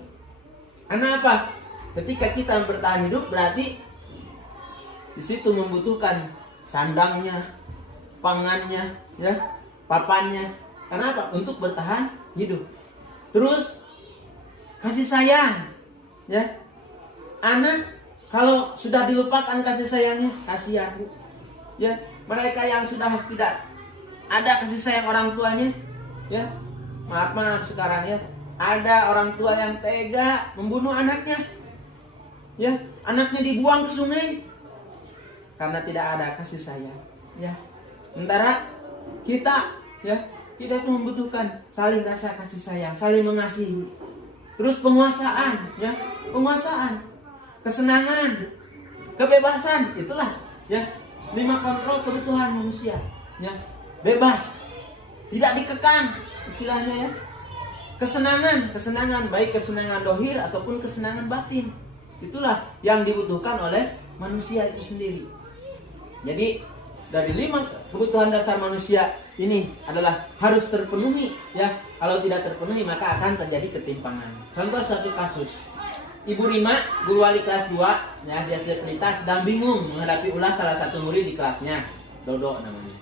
Karena apa? Ketika kita bertahan hidup berarti di situ membutuhkan sandangnya, pangannya, ya, papannya. Karena apa? Untuk bertahan hidup. Terus kasih sayang, ya. Anak kalau sudah dilupakan kasih sayangnya, kasihan, Bu. Ya, mereka yang sudah tidak ada kasih sayang orang tuanya, ya. Maaf sekarang, ya. Ada orang tua yang tega membunuh anaknya. Ya, anaknya dibuang ke sungai karena tidak ada kasih sayang, ya. Sementara kita, ya, kita itu membutuhkan saling rasa kasih sayang, saling mengasihi. Terus penguasaan, ya, penguasaan, kesenangan, kebebasan, itulah, ya, 5 kontrol kebutuhan manusia, ya. Bebas, tidak dikekang, istilahnya, ya. Kesenangan baik kesenangan dohir ataupun kesenangan batin, itulah yang dibutuhkan oleh manusia itu sendiri. Jadi dari 5 kebutuhan dasar manusia ini adalah harus terpenuhi, ya. Kalau tidak terpenuhi maka akan terjadi ketimpangan. Contoh satu kasus, Ibu Rima, guru wali kelas 2, ya, di SD Pelita sedang bingung menghadapi ulas salah satu murid di kelasnya, Dodo namanya.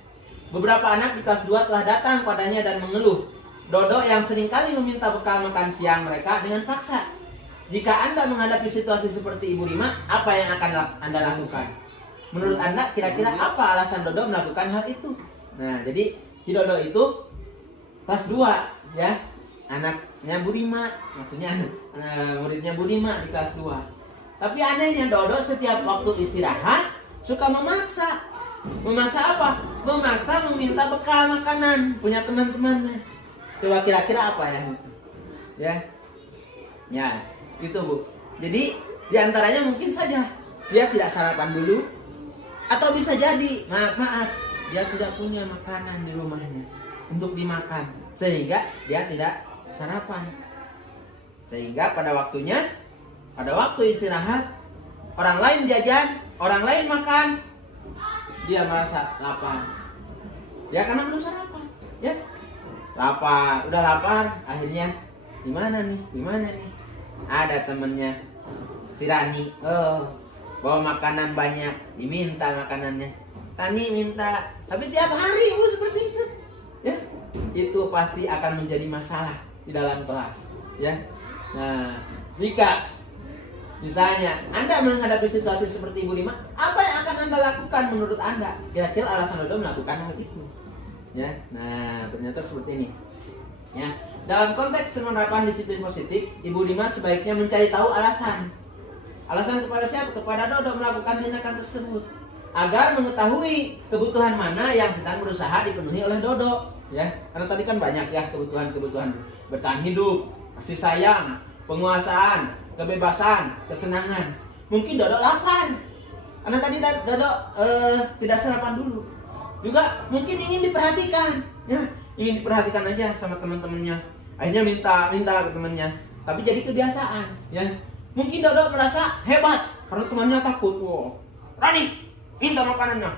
Beberapa anak di kelas 2 telah datang padanya dan mengeluh. Dodo yang seringkali meminta bekal makan siang mereka dengan paksa. Jika Anda menghadapi situasi seperti Ibu Rima, apa yang akan Anda lakukan? Menurut Anda kira-kira apa alasan Dodo melakukan hal itu? Nah, jadi si Dodo itu kelas 2, ya. Anaknya Bu Rima, maksudnya muridnya Bu Rima di kelas 2. Tapi anehnya Dodo setiap waktu istirahat suka memaksa. Memaksa apa? Memaksa meminta bekal makanan punya teman-temannya. Coba kira-kira apa yang itu? Ya. Ya, itu, Bu. Jadi diantaranya mungkin saja dia tidak sarapan dulu, atau bisa jadi maaf dia tidak punya makanan di rumahnya untuk dimakan. sehingga dia tidak sarapan. Sehingga pada waktu istirahat, orang lain jajan, orang lain makan, dia merasa lapar. Ya karena belum sarapan, ya. Lapar, udah lapar, akhirnya gimana nih? Ada temennya si Rani, bawa makanan banyak, diminta makanannya. Rani minta, tapi tiap hari Bu seperti itu. Ya, itu pasti akan menjadi masalah di dalam kelas, ya. Nah, jika misalnya Anda menghadapi situasi seperti Ibu Lima, apa yang akan Anda lakukan menurut Anda? Kira-kira alasan Anda melakukan hal itu? Ya, nah ternyata seperti ini. Ya, dalam konteks penerapan disiplin positif, Ibu Lima sebaiknya mencari tahu alasan. Alasan kepada siapa? Kepada Dodo melakukan tindakan tersebut, agar mengetahui kebutuhan mana yang sedang berusaha dipenuhi oleh Dodo. Ya, karena tadi kan banyak ya kebutuhan bertahan hidup, kasih sayang, penguasaan, kebebasan, kesenangan. Mungkin Dodo lapar, karena tadi Dodo tidak sarapan dulu. Juga mungkin ingin diperhatikan, ya, ingin diperhatikan aja sama teman-temannya. Akhirnya minta ke temannya, tapi jadi kebiasaan, ya. Mungkin Dodo merasa hebat karena temannya takut. Wow, Rani, minta makanannya.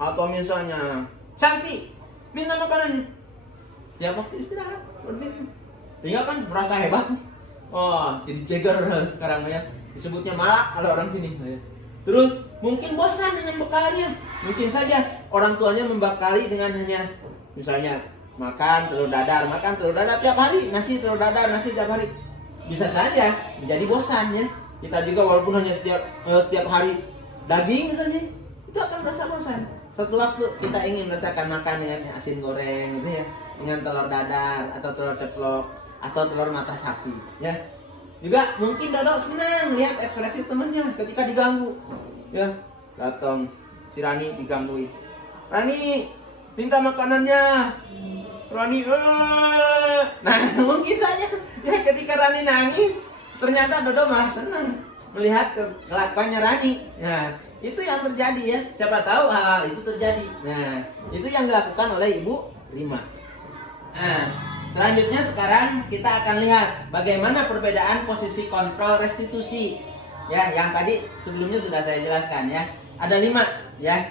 Atau misalnya Santi, minta makanannya. Tiap waktu istirahat, seperti itu. Tinggal kan merasa hebat. Oh, jadi ceger sekarang ya. Disebutnya malak kalau orang sini. Terus mungkin bosan dengan bekalnya. Mungkin saja orang tuanya membekali dengan hanya misalnya makan telur dadar tiap hari, nasi telur dadar, nasi tiap hari. Bisa saja menjadi bosan ya. Kita juga walaupun hanya setiap hari daging saja, itu akan merasa bosan. Satu waktu kita ingin merasakan makan dengan asin goreng gitu ya, dengan telur dadar atau telur ceplok atau telur mata sapi ya. Juga mungkin Dodo senang lihat ekspresi temannya ketika diganggu. Ya, datang si Rani digangguin. Rani, minta makanannya. Rani, nah mungkin saja ya ketika Rani nangis, ternyata Dodo malah senang melihat kelakuannya Rani. Nah, itu yang terjadi ya. Siapa tahu hal itu terjadi. Nah, itu yang dilakukan oleh Ibu Lima. Nah, selanjutnya sekarang kita akan lihat bagaimana perbedaan posisi kontrol restitusi. Ya, yang tadi sebelumnya sudah saya jelaskan ya. Ada 5 ya.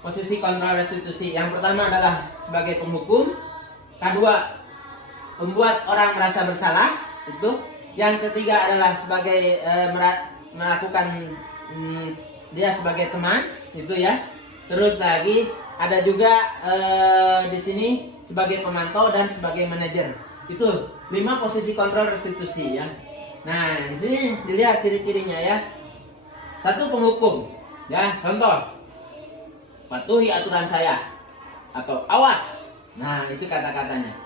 Posisi kontrol restitusi. Yang pertama adalah sebagai penghukum. Kedua, membuat orang merasa bersalah. Itu. Yang ketiga adalah sebagai melakukan dia sebagai teman, itu ya. Terus lagi ada juga di sini sebagai pemantau dan sebagai manajer. Itu 5 posisi kontrol restitusi ya. Nah, di sini dilihat ciri-cirinya ya. 1, penghukum. Ya, contoh. Patuhi aturan saya atau awas. Nah, itu kata-katanya.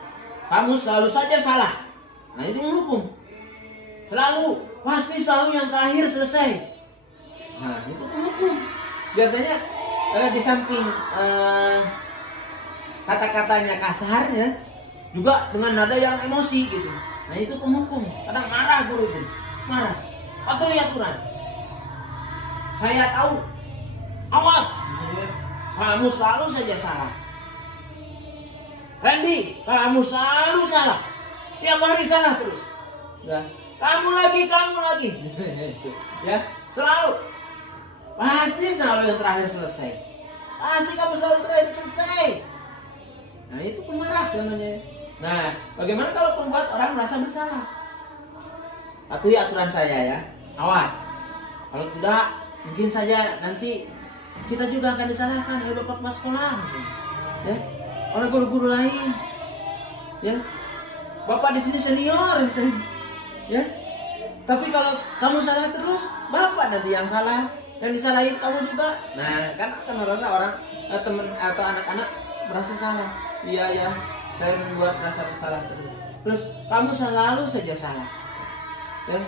Kamu selalu saja salah. Nah, itu menghukum. Selalu, pasti selalu yang terakhir selesai. Nah, itu penghukum. Biasanya di samping kata-katanya kasar ya, juga dengan nada yang emosi gitu. Nah, itu penghukum. Kadang marah guru itu. Marah. Patuhi aturan. Saya tahu. Awas. Kamu selalu saja salah. Randy, kamu selalu salah. Tiap hari salah terus. Ya. Kamu lagi. Ya, selalu. Pasti selalu yang terakhir selesai. Pasti kamu selalu terakhir selesai. Nah, itu pemarah namanya. Nah, bagaimana kalau membuat orang merasa bersalah? Patuhi aturan saya ya. Awas. Kalau tidak, mungkin saja nanti kita juga akan disalahkan oleh bapak kepala sekolah. Ya. Oleh guru-guru lain. Ya. Bapak di sini senior. Ya. Tapi kalau kamu salah terus, bapak nanti yang salah. Yang disalahin kamu juga. Nah, kan akan merasa orang teman atau anak-anak merasa salah. Iya ya, saya membuat rasa bersalah terus. Terus kamu selalu saja salah. Ya,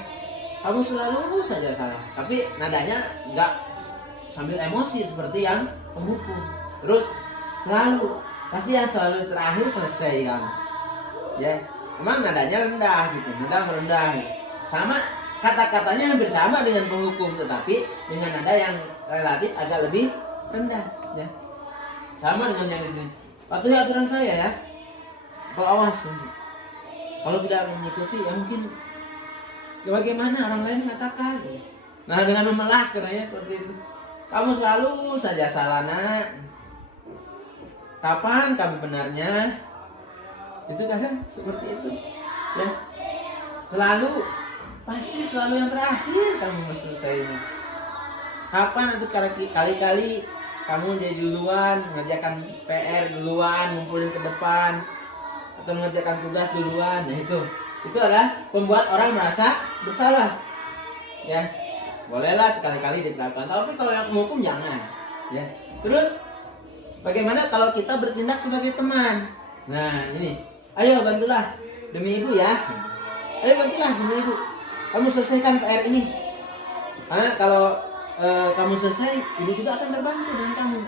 kamu selalu saja salah. Tapi nadanya nggak sambil emosi seperti yang penghukum. Terus selalu, pasti yang selalu terakhir selesai kamu. Ya, emang nadanya rendah gitu, nada merendah. Gitu. Sama kata-katanya hampir sama dengan penghukum, tetapi dengan nada yang relatif agak lebih rendah. Ya, sama dengan yang di sini. Patuhi aturan saya ya. kau awas. Kalau tidak mengikuti, ya mungkin ya bagaimana orang lain mengatakan. Nah, dengan memelas katanya seperti itu. Kamu selalu saja salah, nak. Kapan kamu benarnya? Itu kadang seperti itu. Ya. Pasti selalu yang terakhir kamu mesti selesainya. Kapan itu kali-kali kamu jadi duluan, mengerjakan PR duluan, ngumpulin ke depan, atau mengerjakan tugas duluan. Nah itu adalah membuat orang merasa bersalah. Ya, bolehlah sekali-kali diterapkan, tapi kalau yang menghukum jangan. Ya, terus bagaimana kalau kita bertindak sebagai teman? Nah ini, ayo bantulah demi ibu ya. Ayo bantulah demi ibu. Kamu selesaikan PR ini. Karena kalau kamu selesai, ibu juga akan terbantu dengan kamu.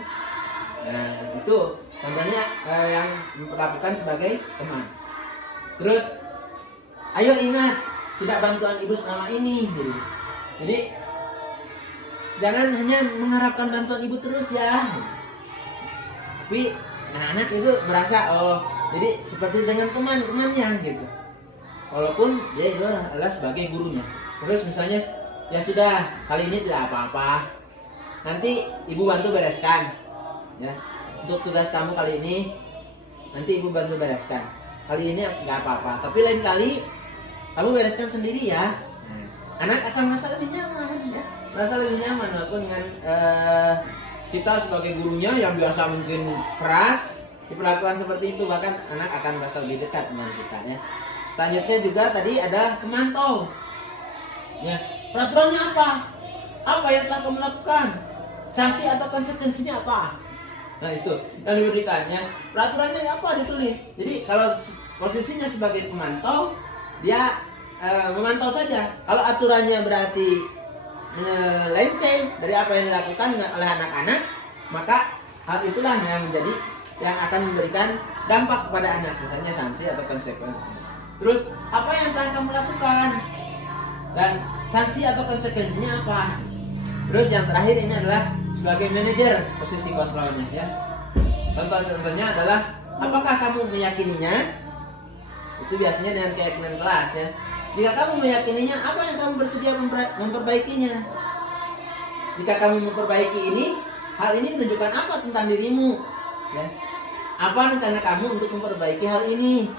Nah itu contohnya yang memperlakukan sebagai teman. Terus, ayo ingat tidak bantuan ibu selama ini. Jadi jangan hanya mengharapkan bantuan ibu terus ya. Tapi anak-anak itu merasa jadi seperti dengan teman-temannya gitu. Walaupun dia itu adalah sebagai gurunya. Terus misalnya, ya sudah, kali ini tidak apa-apa. Nanti ibu bantu bereskan. Ya, untuk tugas kamu kali ini, nanti ibu bantu bereskan. Kali ini nggak apa-apa. Tapi lain kali kamu bereskan sendiri ya. Anak akan merasa lebih nyaman. Ya, merasa lebih nyaman walaupun dengan kita sebagai gurunya yang biasa mungkin keras diperlakukan seperti itu, bahkan anak akan merasa lebih dekat dengan kita ya. Selanjutnya juga tadi ada pemantau. Ya, peraturannya apa? Apa yang telah kamu lakukan? Sanksi atau konsekuensinya apa? Nah itu yang diberikannya. Peraturannya apa ditulis. Jadi kalau posisinya sebagai pemantau, dia memantau saja. Kalau aturannya berarti melenceng dari apa yang dilakukan oleh anak-anak, maka hal itulah yang akan memberikan dampak kepada anak, misalnya sanksi atau konsekuensi. Terus apa yang telah kamu lakukan dan sanksi atau konsekuensinya apa? Terus yang terakhir ini adalah sebagai manajer, posisi kontrolnya ya. Contoh-contohnya adalah apakah kamu meyakininya? Itu biasanya dengan keyakinan kelas ya. Jika kamu meyakininya, apa yang kamu bersedia memperbaikinya? Jika kamu memperbaiki ini, hal ini menunjukkan apa tentang dirimu? Ya. Apa rencana kamu untuk memperbaiki hal ini?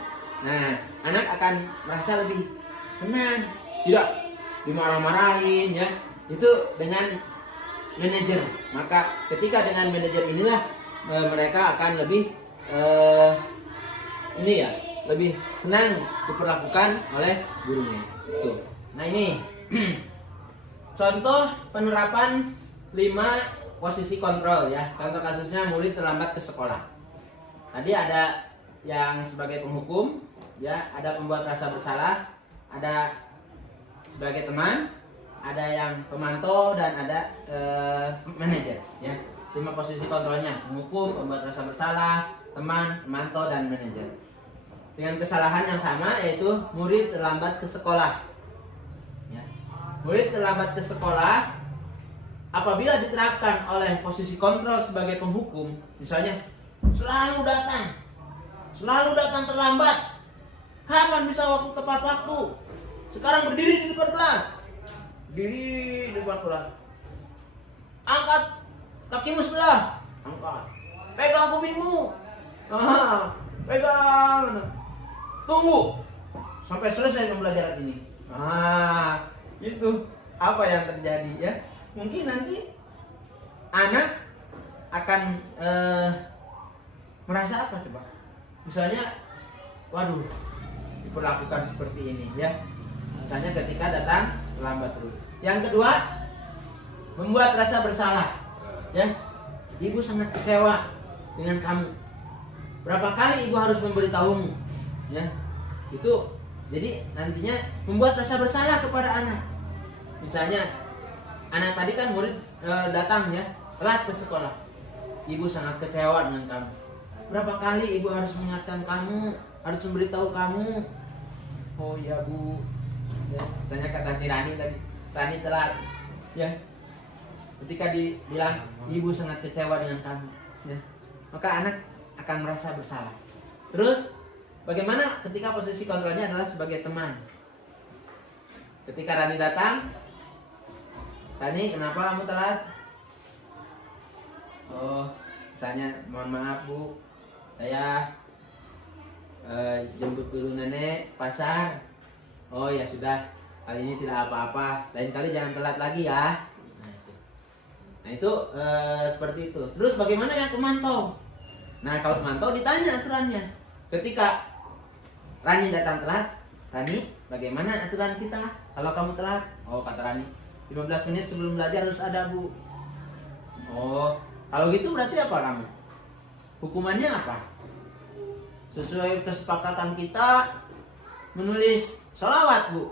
Nah, anak akan merasa lebih senang, tidak dimarah-marahin ya. Itu dengan manajer. Maka ketika dengan manajer inilah mereka akan lebih lebih senang diperlakukan oleh gurunya. Tuh. Nah ini contoh penerapan 5 posisi kontrol ya. Contoh kasusnya murid terlambat ke sekolah. Tadi ada yang sebagai penghukum, ya, ada pembuat rasa bersalah, ada sebagai teman, ada yang pemantau dan ada manajer, ya. 5 posisi kontrolnya: penghukum, pembuat rasa bersalah, teman, pemantau dan manajer. Dengan kesalahan yang sama, yaitu murid terlambat ke sekolah. Ya. Murid terlambat ke sekolah apabila diterapkan oleh posisi kontrol sebagai penghukum, misalnya selalu datang terlambat. Kapan bisa waktu tepat waktu? Sekarang berdiri di depan kelas. Berdiri di depan kelas. Angkat kakimu sebelah. Angkat. Pegang kupingmu. Pegang. Tunggu sampai selesai pembelajaran ini. Itu apa yang terjadi ya? Mungkin nanti anak akan merasa apa coba? Misalnya, waduh, diperlakukan seperti ini ya. Misalnya ketika datang terlambat terus. Yang kedua, membuat rasa bersalah. Ya, ibu sangat kecewa dengan kamu. Berapa kali ibu harus memberitahumu? Ya, itu jadi nantinya membuat rasa bersalah kepada anak. Misalnya, anak tadi kan murid datang ya, telat ke sekolah. Ibu sangat kecewa dengan kamu. Berapa kali ibu harus mengingatkan kamu, harus memberitahu kamu. Oh ya bu, ya, misalnya kata si Rani tadi, Rani telat, ya. Ketika dibilang ibu sangat kecewa dengan kamu, ya, maka anak akan merasa bersalah. Terus Bagaimana ketika posisi kontrolnya adalah sebagai teman? Ketika Rani datang, Rani, kenapa kamu telat? Oh, misalnya, mohon maaf Bu, saya jemput dulu nenek pasar. Oh ya sudah, kali ini tidak apa-apa, lain kali jangan telat lagi ya. Nah itu seperti itu. Terus bagaimana yang pemantau? Nah kalau pemantau ditanya aturannya. Ketika Rani datang telat, Rani, bagaimana aturan kita kalau kamu telat? Oh kata Rani, 15 menit sebelum belajar harus ada Bu. Oh, kalau gitu berarti apa kamu? Hukumannya apa? Sesuai kesepakatan kita menulis sholawat Bu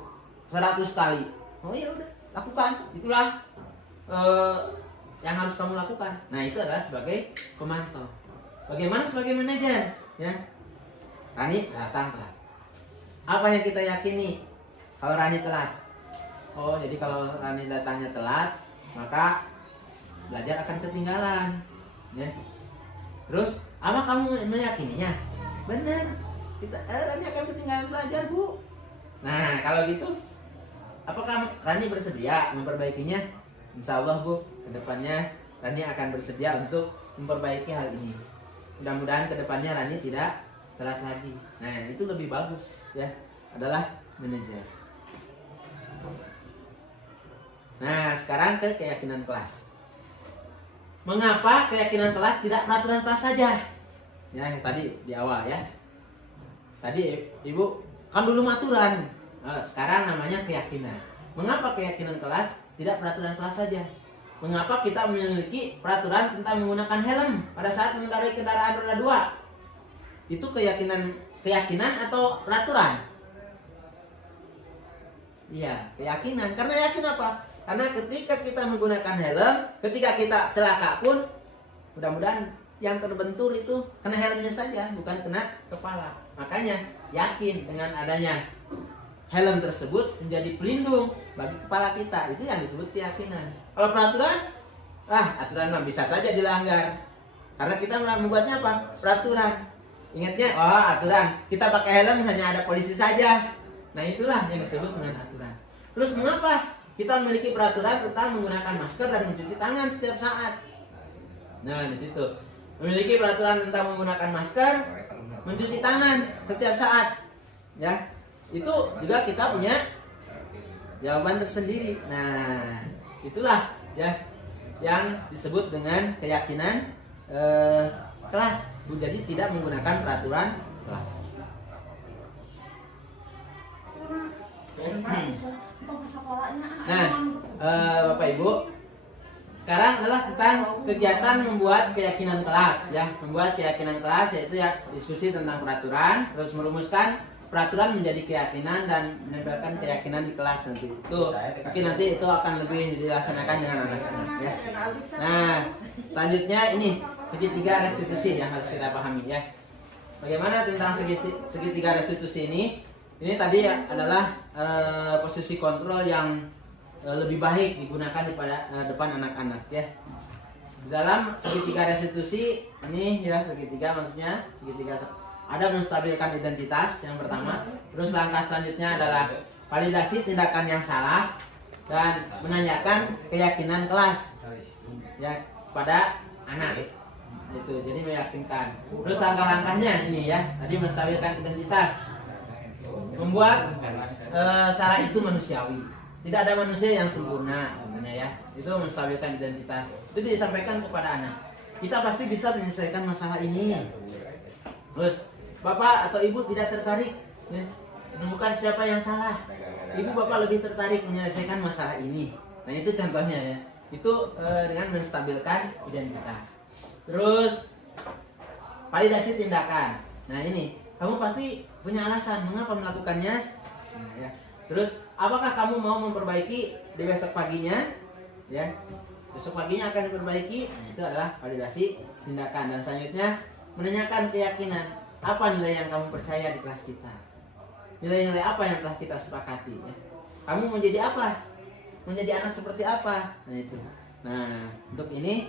100 kali. Oh iya udah, lakukan. Itulah yang harus kamu lakukan. Nah itu adalah sebagai pemantau. Bagaimana sebagai manajer? Ya, Rani datang telat. Apa yang kita yakini kalau Rani telat? Oh jadi kalau Rani datangnya telat, maka belajar akan ketinggalan. Ya. Terus apa kamu meyakininya? Benar, kita Rani akan ketinggalan belajar Bu. Nah kalau gitu, apakah Rani bersedia memperbaikinya? Insya Allah Bu, kedepannya Rani akan bersedia untuk memperbaiki hal ini. Mudah-mudahan kedepannya Rani tidak telat lagi. Nah itu lebih bagus ya, adalah manajer. Nah sekarang ke keyakinan kelas. Mengapa keyakinan kelas tidak peraturan kelas saja? Ya tadi di awal ya. Tadi Ibu kan dulu aturan, sekarang namanya keyakinan. Mengapa keyakinan kelas tidak peraturan kelas saja? Mengapa kita memiliki peraturan tentang menggunakan helm pada saat mengendarai kendaraan roda 2? Itu keyakinan atau peraturan? Iya, keyakinan. Karena yakin apa? Karena ketika kita menggunakan helm, ketika kita celaka pun, mudah-mudahan yang terbentur itu kena helmnya saja, bukan kena kepala. Makanya yakin dengan adanya helm tersebut menjadi pelindung bagi kepala kita. Itu yang disebut keyakinan. Kalau peraturan, aturan mah bisa saja dilanggar. Karena kita membuatnya apa? Peraturan. Ingatnya, aturan. Kita pakai helm hanya ada polisi saja. Nah itulah yang disebut dengan aturan. Terus mengapa kita memiliki peraturan tentang menggunakan masker dan mencuci tangan setiap saat? Nah di situ memiliki peraturan tentang menggunakan masker, mencuci tangan setiap saat. Ya, itu juga kita punya jawaban tersendiri. Nah itulah ya yang disebut dengan keyakinan kelas. Jadi tidak menggunakan peraturan kelas. Nah, Bapak Ibu, sekarang adalah tentang kegiatan membuat keyakinan kelas ya. Membuat keyakinan kelas yaitu ya diskusi tentang peraturan, terus merumuskan peraturan menjadi keyakinan dan menempelkan keyakinan di kelas nanti. Itu mungkin nanti itu akan lebih dilaksanakan dengan anak-anak ya. Nah, selanjutnya ini segitiga restitusi yang harus kita pahami ya. Bagaimana tentang segitiga restitusi ini? Ini tadi ya adalah posisi kontrol yang lebih baik digunakan pada depan anak-anak ya. Di dalam segitiga restitusi ini ya, segitiga maksudnya segitiga ada menstabilkan identitas yang pertama. Terus langkah selanjutnya adalah validasi tindakan yang salah dan menanyakan keyakinan kelas ya pada anak. Itu jadi meyakinkan. Terus langkah-langkahnya ini ya, tadi menstabilkan identitas, membuat salah itu manusiawi. Tidak ada manusia yang sempurna namanya ya. Itu menstabilkan identitas. Itu disampaikan kepada anak. Kita pasti bisa menyelesaikan masalah ini. Terus Bapak atau Ibu tidak tertarik ya, menemukan siapa yang salah. Ibu Bapak lebih tertarik menyelesaikan masalah ini. Nah itu contohnya ya. Itu dengan menstabilkan identitas. Terus validasi tindakan. Nah ini kamu pasti punya alasan mengapa melakukannya. Nah, ya. Terus apakah kamu mau memperbaiki di besok paginya? Ya, besok paginya akan diperbaiki. Itu adalah validasi tindakan. Dan selanjutnya menanyakan keyakinan. Apa nilai yang kamu percaya di kelas kita? Nilai-nilai apa yang telah kita sepakati? Ya? Kamu mau jadi apa? Menjadi anak seperti apa? Nah itu. Nah untuk ini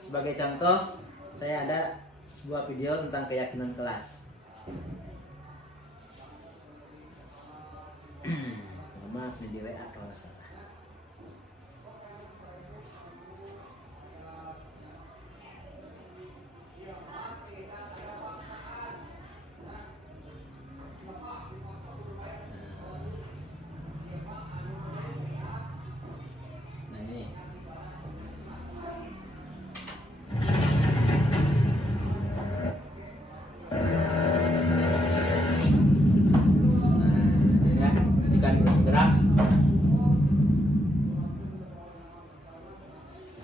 sebagai contoh saya ada sebuah video tentang keyakinan kelas. Maaf nih di WA kalau nggak salah. Nah ini.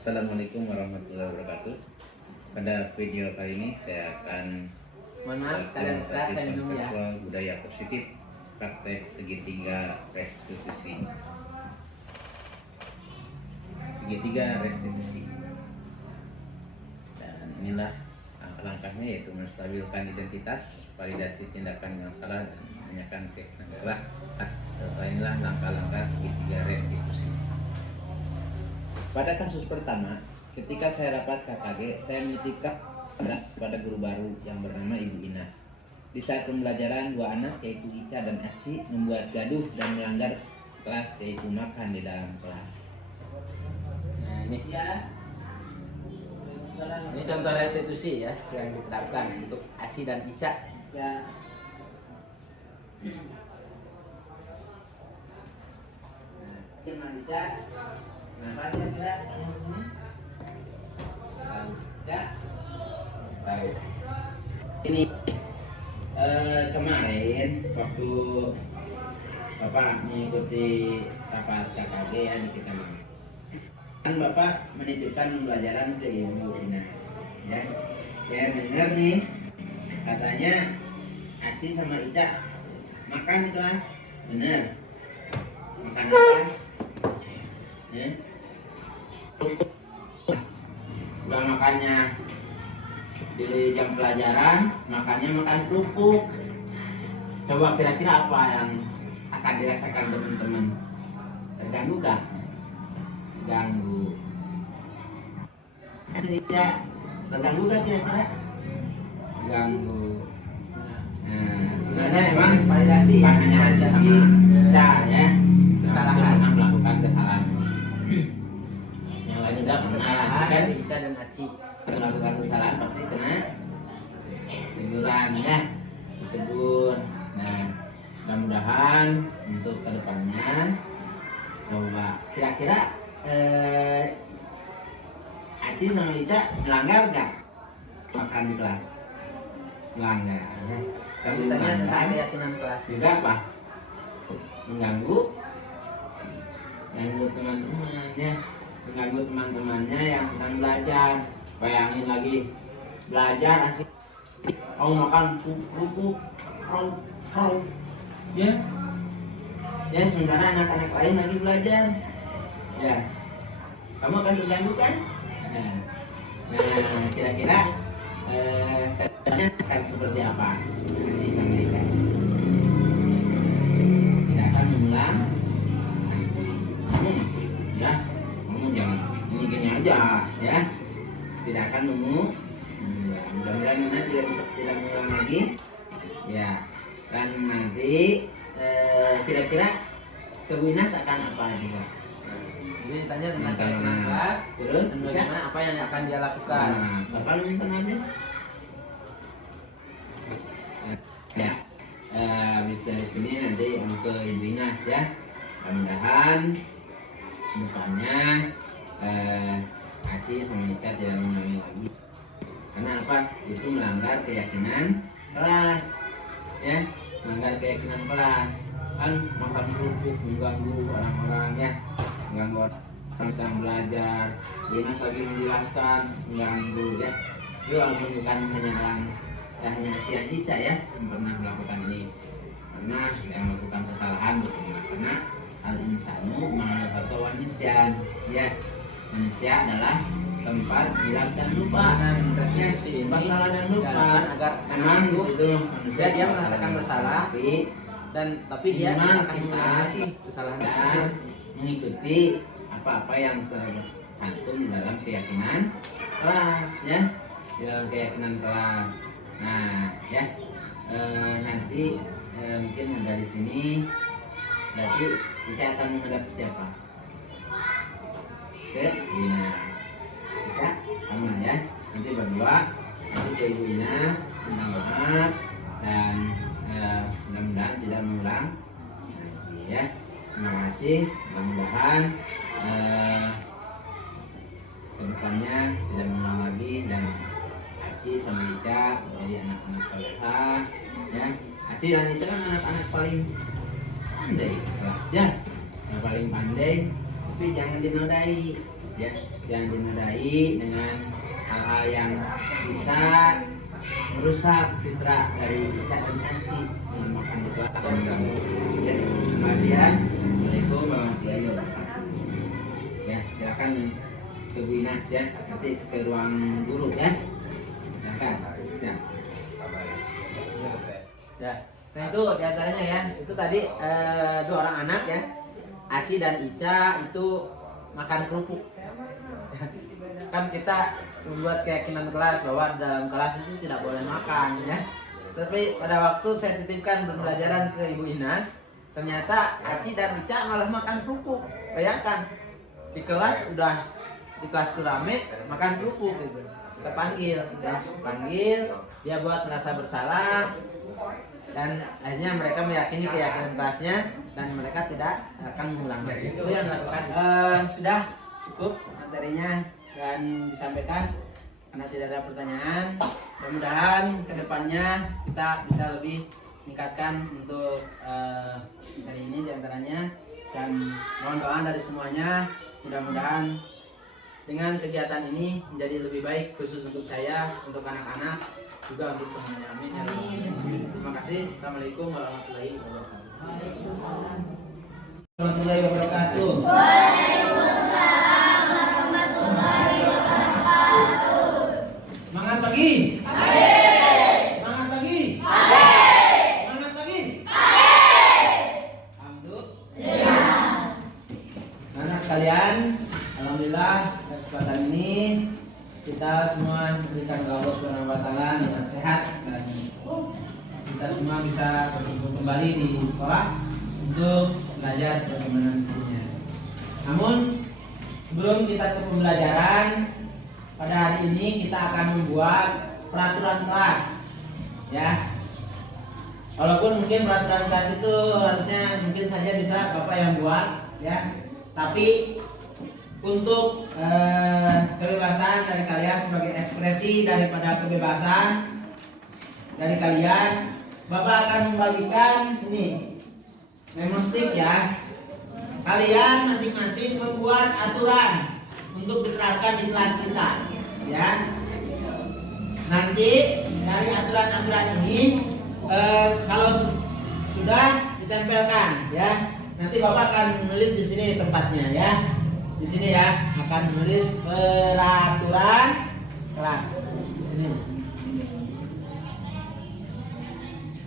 Assalamualaikum warahmatullahi wabarakatuh. Pada video kali ini saya akan Mohon maaf sekalian istirahat, saya minum ya. Kontekstual budaya positif praktek segitiga restitusi. Segitiga restitusi. Dan inilah langkah-langkahnya, yaitu menstabilkan identitas, validasi tindakan yang salah, dan menanyakan keyakinan telah. Setelah inilah langkah-langkah segitiga restitusi. Pada kasus pertama, ketika saya rapat KKG, saya menitipkan pada guru baru yang bernama Ibu Inas. Di saat pembelajaran, dua anak yaitu Ica dan Aci membuat gaduh dan melanggar kelas, yaitu makan di dalam kelas. Nah ini. Ini contoh restitusi ya yang diterapkan untuk Aci dan Ica. Ya. Ica, Ica. Kenapa dia tidak? Ya. Tahu. Ini kemarin waktu Bapak mengikuti rapat KKG yang kita mau, kan Bapak menitipkan pembelajaran ke Ibu Inas, ya. Saya dengar nih katanya Aci sama Ica makan di kelas, bener? Makan apa? Ya. Udah makannya di jam pelajaran, makannya makan kerupuk. Coba kira-kira apa yang akan dirasakan teman-teman? Terganggu kah? Ganggu. Tidak. Terganggu kah kira-kira? Ganggu. Nah, sebenarnya memang validasi hanya validasi ya kesalahan. pernah melakukan kesalahan. Yang lain juga pernah Kesalahan kan? dari Ica dan Aci. Melakukan kesalahan pasti kena teguran ya, ditegur. Nah, mudah-mudahan untuk kedepannya coba kira-kira Aci sama Ica melanggar nggak makan di kelas? Melanggar ya. Kalau Ditanya tentang melanggar keyakinan kelas. juga apa? Mengganggu teman-temannya, mengganggu teman-temannya yang sedang belajar. Bayangin lagi belajar asik, makan kerupuk, ya, ya sementara anak-anak lain lagi belajar, ya, kamu akan terganggu kan? Nah, kira-kira akan seperti apa? Nanti sampaikan. Tidak akan mengulang. Ya, kamu jangan ini gini aja, ya. Tidak akan nemu. Mudah-mudahan tidak mengulang lagi. Ya, dan nanti kira-kira ke Winas akan apa juga? Ini ditanya tentang Nah, keyakinan kelas. terus Dan bagaimana apa yang akan dia lakukan. Nah, Bapak minta habis. Ya, habis dari sini nanti ke Ibu Inas ya. Mudah-mudahan depannya Aci sama Ica tidak mengulangi lagi. Karena apa? Itu melanggar keyakinan kelas, ya, melanggar keyakinan kelas. Kan makan kerupuk mengganggu orang-orang ya, mengganggu orang sedang belajar. Dinas lagi menjelaskan mengganggu ya. Itu walaupun bukan hanya Aci dan Ica ya yang pernah melakukan ini, karena yang melakukan kesalahan betul. Karena al insanu ma'al nisyan ya, manusia adalah tempat hilang dan lupa. Dengan restitusi ini Masalah dan lupa diharapkan agar memang anak itu dia merasakan bersalah, tapi dia tidak akan kita mengulangi lagi kesalahan dan tersebut. mengikuti apa-apa yang tercantum dalam keyakinan kelas ya, dalam keyakinan kelas. Nah ya, nanti mungkin dari sini berarti kita akan menghadap siapa? Ke Ina. Kita sama ya. Nanti berdua nanti ke Ibu Ina minta maaf dan mudah-mudahan tidak mengulang lagi ya. Terima kasih. Mudah-mudahan kedepannya tidak mengulang lagi dan Aci sama Ica menjadi anak-anak solehah ya. Aci dan Ica kan anak-anak paling pandai ya, yang paling pandai, tapi jangan dinodai ya, jangan dinodai dengan hal-hal yang bisa merusak citra dari Ica dan Aci dengan makan itu akan mengganggu ya. Terima kasih ya. Assalamualaikum warahmatullahi wabarakatuh ya. Silakan ke Bu Inas ya, nanti ke ruang guru ya. Ya. Ya. Nah itu diantaranya ya, itu tadi 2 orang anak ya, Aci dan Ica itu makan kerupuk. Kan kita membuat keyakinan kelas bahwa dalam kelas itu tidak boleh makan ya. Tapi pada waktu saya titipkan pembelajaran ke Ibu Inas, ternyata Aci dan Ica malah makan kerupuk. Bayangkan di kelas udah di kelas itu rame makan kerupuk gitu. Kita panggil, dia buat merasa bersalah dan akhirnya mereka meyakini keyakinan kelasnya dan mereka tidak akan mengulang lagi. Itu yang dilakukan. Sudah cukup materinya dan disampaikan karena tidak ada pertanyaan. Mudah-mudahan kedepannya kita bisa lebih meningkatkan untuk hari ini diantaranya, dan mohon doa dari semuanya. Mudah-mudahan dengan kegiatan ini menjadi lebih baik, khusus untuk saya, untuk anak-anak, juga untuk semuanya. Amin. Terima kasih. Assalamualaikum warahmatullahi wabarakatuh. Warahmatullahi wabarakatuh. Waalaikumsalam warahmatullahi wabarakatuh. Semangat pagi. Pagi. Semangat pagi. Pagi. Semangat pagi. Pagi. Alhamdulillah. Anak sekalian, alhamdulillah kesempatan ini kita semua diberikan oleh Allah Subhanahu wa taala nikmat sehat dan kita semua bisa berkumpul kembali di sekolah untuk belajar sebagaimana mestinya. Namun sebelum kita ke pembelajaran pada hari ini, kita akan membuat peraturan kelas ya. Walaupun mungkin peraturan kelas itu harusnya mungkin saja bisa Bapak yang buat ya, tapi untuk kebebasan dari kalian sebagai ekspresi daripada kebebasan dari kalian, Bapak akan membagikan ini memostik ya. Kalian masing-masing membuat aturan untuk diterapkan di kelas kita ya. Nanti dari aturan-aturan ini kalau sudah ditempelkan ya, nanti Bapak akan menulis di sini tempatnya ya. Di sini ya, akan menulis peraturan kelas. Di sini.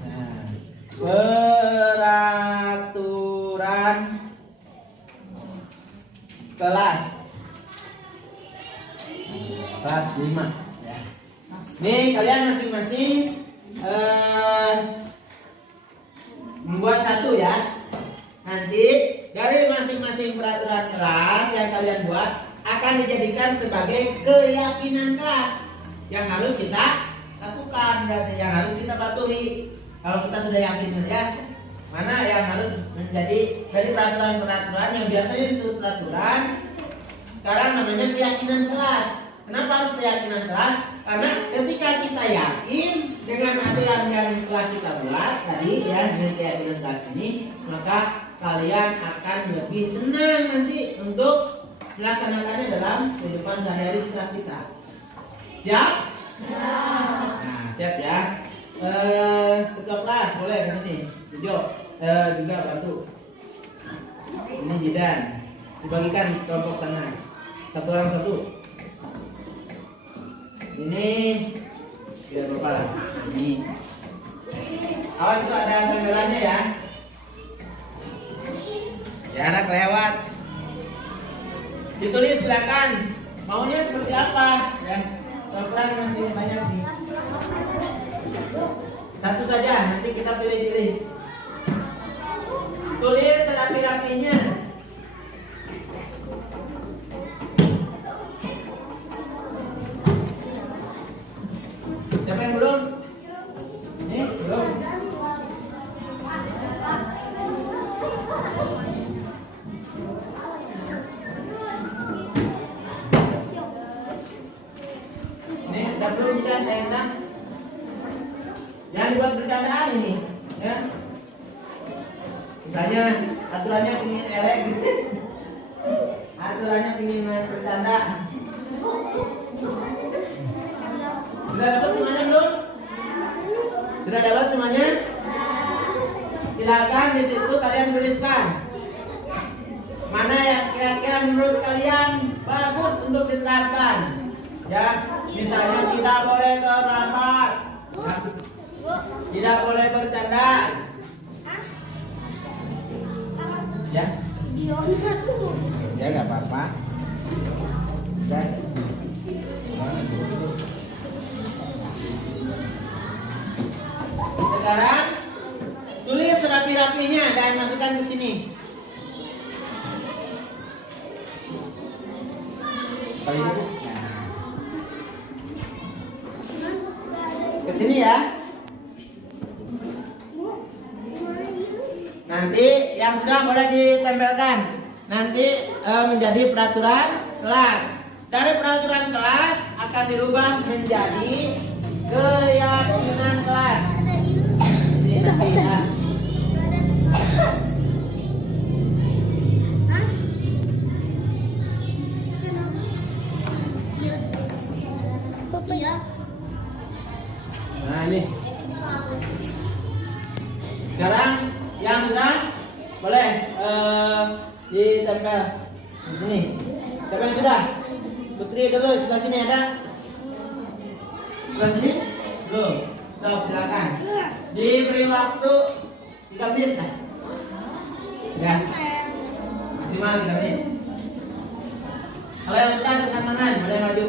Nah, peraturan kelas 5 ya. Nih kalian masing-masing membuat satu ya. Nanti dari masing-masing peraturan kelas yang kalian buat akan dijadikan sebagai keyakinan kelas yang harus kita lakukan, yang harus kita patuhi. Kalau kita sudah yakin ya, mana yang harus menjadi dari peraturan-peraturan yang biasanya disebut peraturan, sekarang namanya keyakinan kelas. Kenapa harus keyakinan kelas? Karena ketika kita yakin dengan aturan yang telah kita buat tadi ya, dengan keyakinan kelas ini, maka kalian akan lebih senang nanti untuk melaksanakannya dalam kehidupan sehari-hari di kelas kita. Siap? Nah, siap ya. Ketua kelas boleh kan ini? Tujuh. Juga bantu. Ini Jidan. Dibagikan kelompok sana. Satu orang satu. Ini biar Bapak lah. Ini. Awas itu ada tempelannya ya. Jarak lewat. Ditulis silakan. Maunya seperti apa? Ya. Kalau kurang masih banyak sih. Satu saja, nanti kita pilih-pilih. Tulis serapi-rapinya. Siapa yang belum? Nih, belum. Nih, udah belum dicandain. Jangan dibuat bercandaan ini, ya. Misalnya aturannya pingin elek, aturannya pingin bercanda. Sudah dapat semuanya belum? Sudah dapat semuanya? Silakan di situ kalian tuliskan mana yang kira-kira menurut kalian bagus untuk diterapkan. Ya, misalnya tidak boleh terlambat, tidak boleh bercanda. Ya, ya nggak apa-apa. Ya. Sekarang tulis rapi-rapinya dan masukkan ke sini. Kali ini Bu. Ke sini ya. Nanti yang sudah boleh ditempelkan. Nanti menjadi peraturan kelas. Dari peraturan kelas akan dirubah menjadi keyakinan kelas. Ini nanti ya. Nah ini. Sekarang yang sudah boleh ditempel di sini. Siapa yang sudah? Putri dulu sebelah sini ada? Sebelah sini? Belum. Sok silakan. Diberi waktu 3 menit lah. Ya. Maksimal 3 menit. Kalau yang sudah angkat tangan, boleh maju.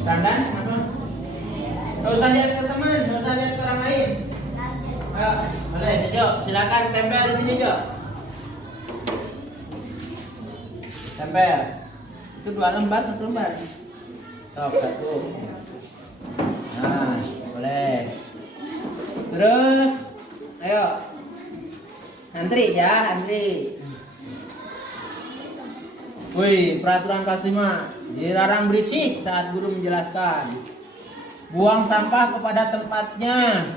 Dandan apa? Gak usah lihat ke teman, gak usah lihat ke orang lain. Ayo, boleh, Jo, silakan tempel di sini, Jo. Tempel. Itu 2 lembar, 1 lembar. Sok, 1. Nah, boleh. Terus, ayo. Antri ya, antri. Wih, peraturan kelas 5. Dilarang berisik saat guru menjelaskan. Buang sampah kepada tempatnya.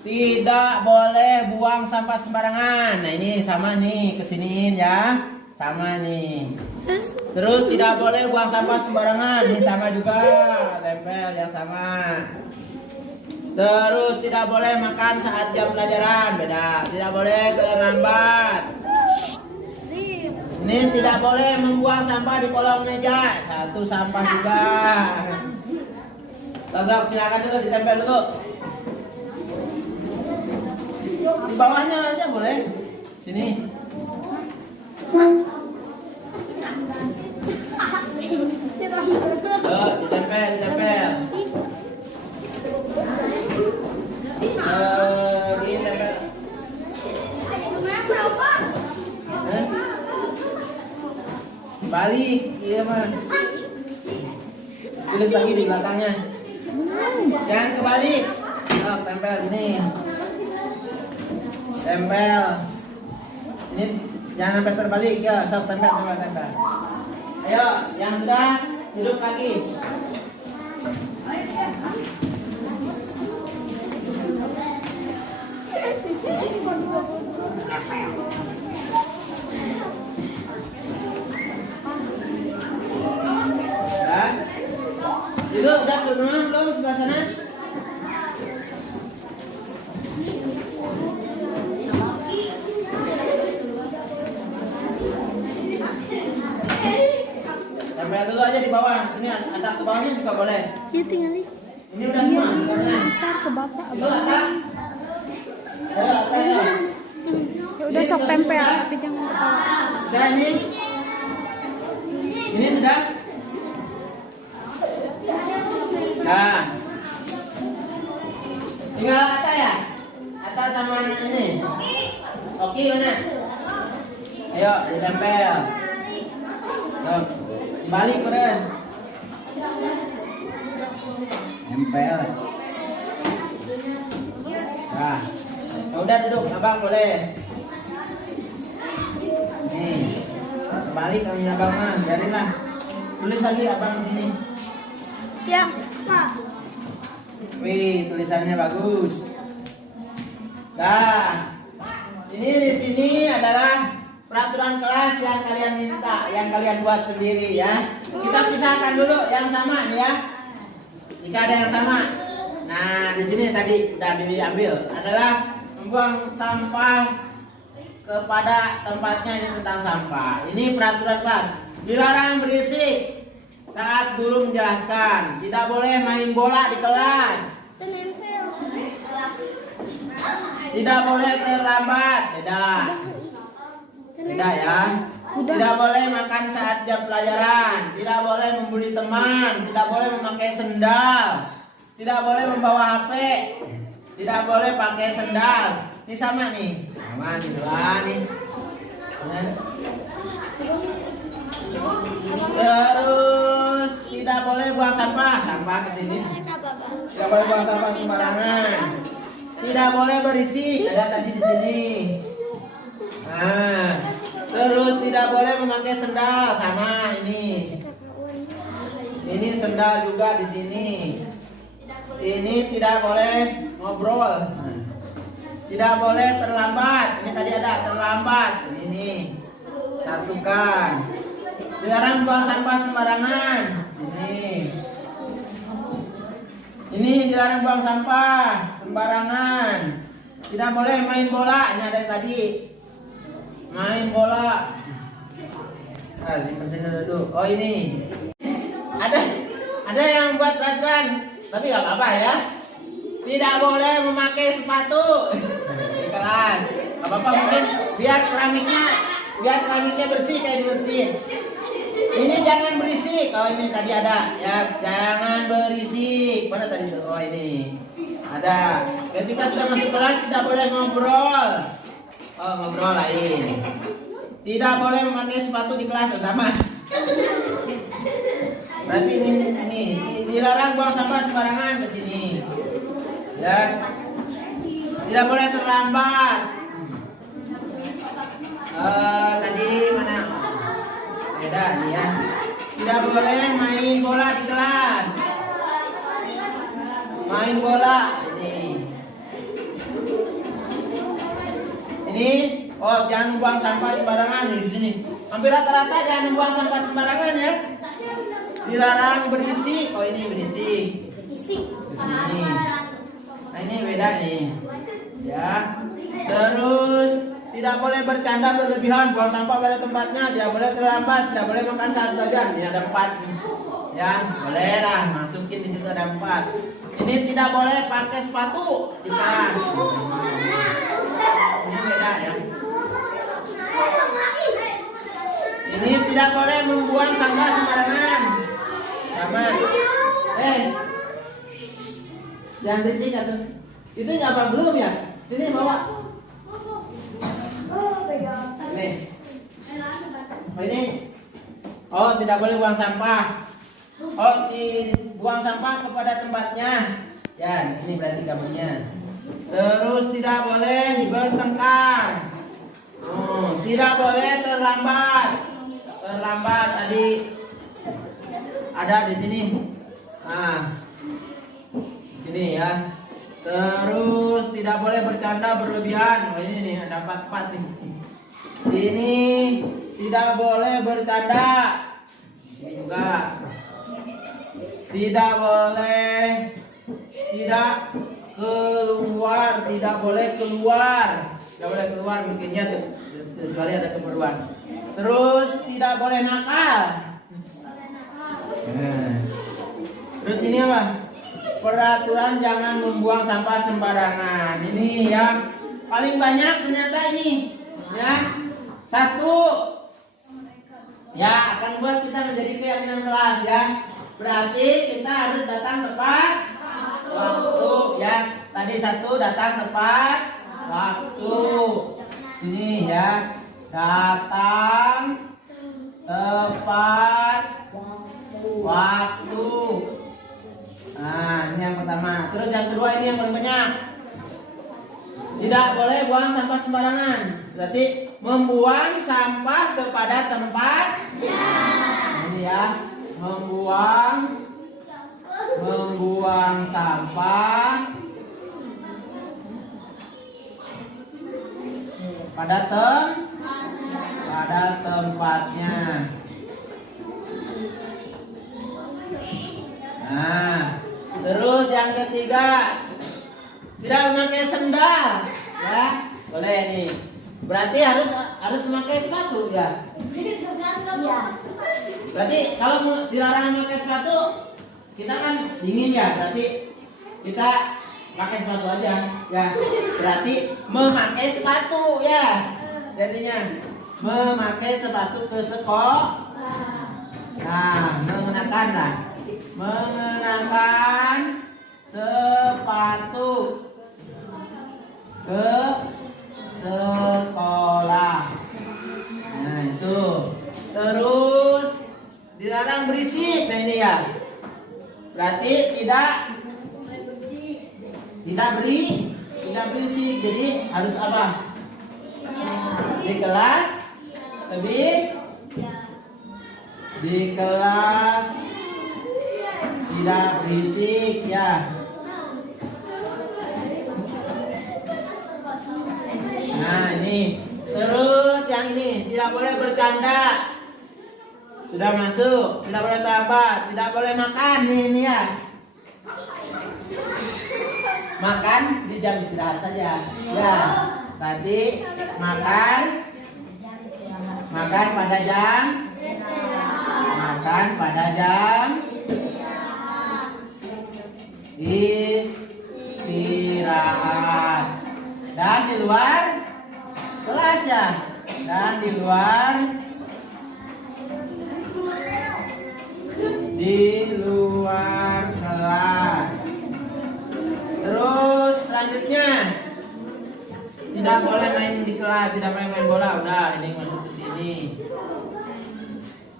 Tidak boleh buang sampah sembarangan. Nah ini sama nih, kesiniin ya. Sama nih. Terus tidak boleh buang sampah sembarangan. Ini sama juga. Tempel yang sama. Terus tidak boleh makan saat jam pelajaran. Beda. Tidak boleh terlambat. Ini tidak boleh membuang sampah di kolong meja. Satu sampah juga. Tosok silakan dulu ditempel dulu. Di bawahnya aja boleh. Sini. Tuh, ditempel, ditempel. Ditempel. Balik, iya mah. Tulis lagi di belakangnya. Jangan kebalik. Oh, tempel ini. Tempel. Ini jangan sampai terbalik ya. Sok tempel, tempel, tempel. Ayo, yang sudah duduk lagi. Itu udah semua belum sebelah sana? Tempel dulu aja di bawah. Ini atap ke bawahnya juga boleh. Iya tinggal ini. Ini udah semua sebelah sana. Ntar ke bapak. Itu atap. Ayo atap ya. Ya udah sok tempel tapi jangan ketawa. Udah ini. Ini sudah. Nah, tinggal Ata ya? Ata sama ini. Oke mana? Ayo ditempel. Tuh, balik beren. Tempel. Nah, udah duduk, abang boleh. Nih, balik kami abang mah, biarinlah. Tulis lagi abang di sini. Ya, Pak. Wih, tulisannya bagus. Nah, ini di sini adalah peraturan kelas yang kalian minta, yang kalian buat sendiri ya. Kita pisahkan dulu yang sama nih ya. Jika ada yang sama. Nah, di sini tadi udah diambil adalah membuang sampah kepada tempatnya, ini tentang sampah. Ini peraturan kelas. Dilarang berisik saat guru menjelaskan. Tidak boleh main bola di kelas. Tidak boleh terlambat. Beda ya. Tidak boleh makan saat jam pelajaran. Tidak boleh membuli teman. Tidak boleh memakai sendal. Tidak boleh membawa HP. Tidak boleh pakai sendal. Ini sama nih. Sama nih dua nih. Terus tidak boleh buang sampah. Sampah ke sini. Tidak boleh buang sampah sembarangan. Tidak boleh berisik. Ada tadi di sini. Nah, terus tidak boleh memakai sendal. Sama ini. Ini sendal juga di sini. Ini tidak boleh ngobrol. Tidak boleh terlambat. Ini tadi ada terlambat. Ini satukan. Dilarang buang sampah sembarangan. Ini dilarang buang sampah sembarangan. Tidak boleh main bola. Ini ada yang tadi. Main bola. Ah, simpan sini dulu. Oh ini. Ada yang buat peraturan. Tapi nggak apa-apa ya. Tidak boleh memakai sepatu di kelas. Nggak apa-apa, mungkin biar keramiknya bersih kayak di masjid. Ini jangan berisik. Oh ini tadi ada ya, jangan berisik. Mana tadi? Oh ini ada. Ketika sudah masuk kelas tidak boleh ngobrol. Oh ngobrol lain. Tidak boleh memakai sepatu di kelas bersama. Berarti ini dilarang buang sampah sembarangan ke sini. Ya. Tidak boleh terlambat. Tadi mana? Beda nih ya. Tidak boleh main bola di kelas. Main bola ini. Oh, jangan buang sampah sembarangan nih di sini. Hampir rata-rata jangan buang sampah sembarangan ya. Dilarang berisik. Oh ini berisik. Ini. Nah ini beda nih. Ya. Terus tidak boleh bercanda berlebihan, buang sampah pada tempatnya, tidak boleh terlambat, tidak boleh makan saat belajar. Ini ada 4. Ya, boleh lah masukin di situ ada 4. Ini tidak boleh pakai sepatu di kelas. Ini beda ya. Ini tidak boleh membuang sampah sembarangan. Sama. Jangan berisik atau itu apa belum ya? Sini bawa. Nih. Oh ini. Oh tidak boleh buang sampah. Oh buang sampah kepada tempatnya. Ya ini berarti kabarnya. Terus tidak boleh bertengkar. Tidak boleh terlambat. Terlambat tadi ada di sini. Sini ya. Terus tidak boleh bercanda berlebihan. Oh, ini nih ada 4 nih. Ini tidak boleh bercanda. Ini juga. Tidak boleh keluar. Tidak boleh keluar mungkinnya kecuali ada keperluan. Terus tidak boleh nakal. Terus ini apa? Peraturan jangan membuang sampah sembarangan. Ini yang paling banyak ternyata ini. Ya. 1. Ya, akan buat kita menjadi keyakinan kelas ya. Berarti kita harus datang tepat waktu ya. Tadi 1 datang tepat waktu. Sini ya. Datang tepat waktu. Nah, ini yang pertama. Terus yang kedua ini yang paling banyak. Tidak boleh buang sampah sembarangan. Berarti membuang sampah kepada tempatnya. Ini ya. Membuang sampah pada tempatnya. Nah, terus yang ketiga, tidak memakai sendal, ya, boleh nih. Berarti harus memakai sepatu ya. Berarti kalau dilarang memakai sepatu, kita kan dingin ya. Berarti kita pakai sepatu aja, ya. Berarti memakai sepatu ya. Jadinya memakai sepatu ke sekolah. Nah, mengenakan sepatu ke sekolah. Nah, itu. Terus dilarang berisik. Nah, ini ya. Berarti tidak berisik. Jadi harus apa? Di kelas tidak berisik ya. Nah, ini. Terus yang ini tidak boleh bercanda. Sudah masuk, tidak boleh terlambat, tidak boleh makan ini ya. Makan di jam istirahat saja. Ya. Tadi makan pada jam istirahat. Dan di luar kelas ya. Dan di luar kelas. Terus selanjutnya tidak boleh main di kelas, tidak boleh main bola. Udah, ini masuk ke sini.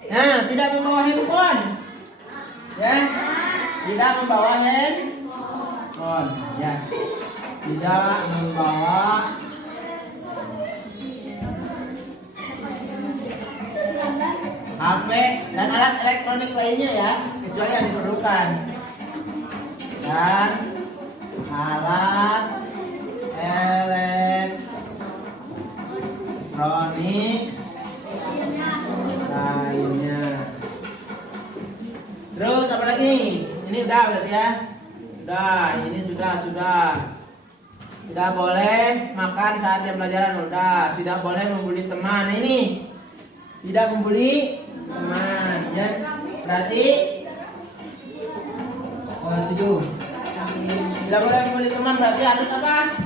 Nah, tidak membawa handphone. Ya. Tidak membawa handphone, ya. Tidak membawa HP dan alat elektronik lainnya ya, kecuali yang diperlukan. Dan alat elektronik lainnya. Terus apa lagi? Ini udah berarti ya. Ini sudah. Tidak boleh makan saat jam pelajaran. Udah. Tidak boleh membuli teman. Ini tidak membuli teman. Ya. Berarti 7. Tidak boleh membuli teman berarti harus apa?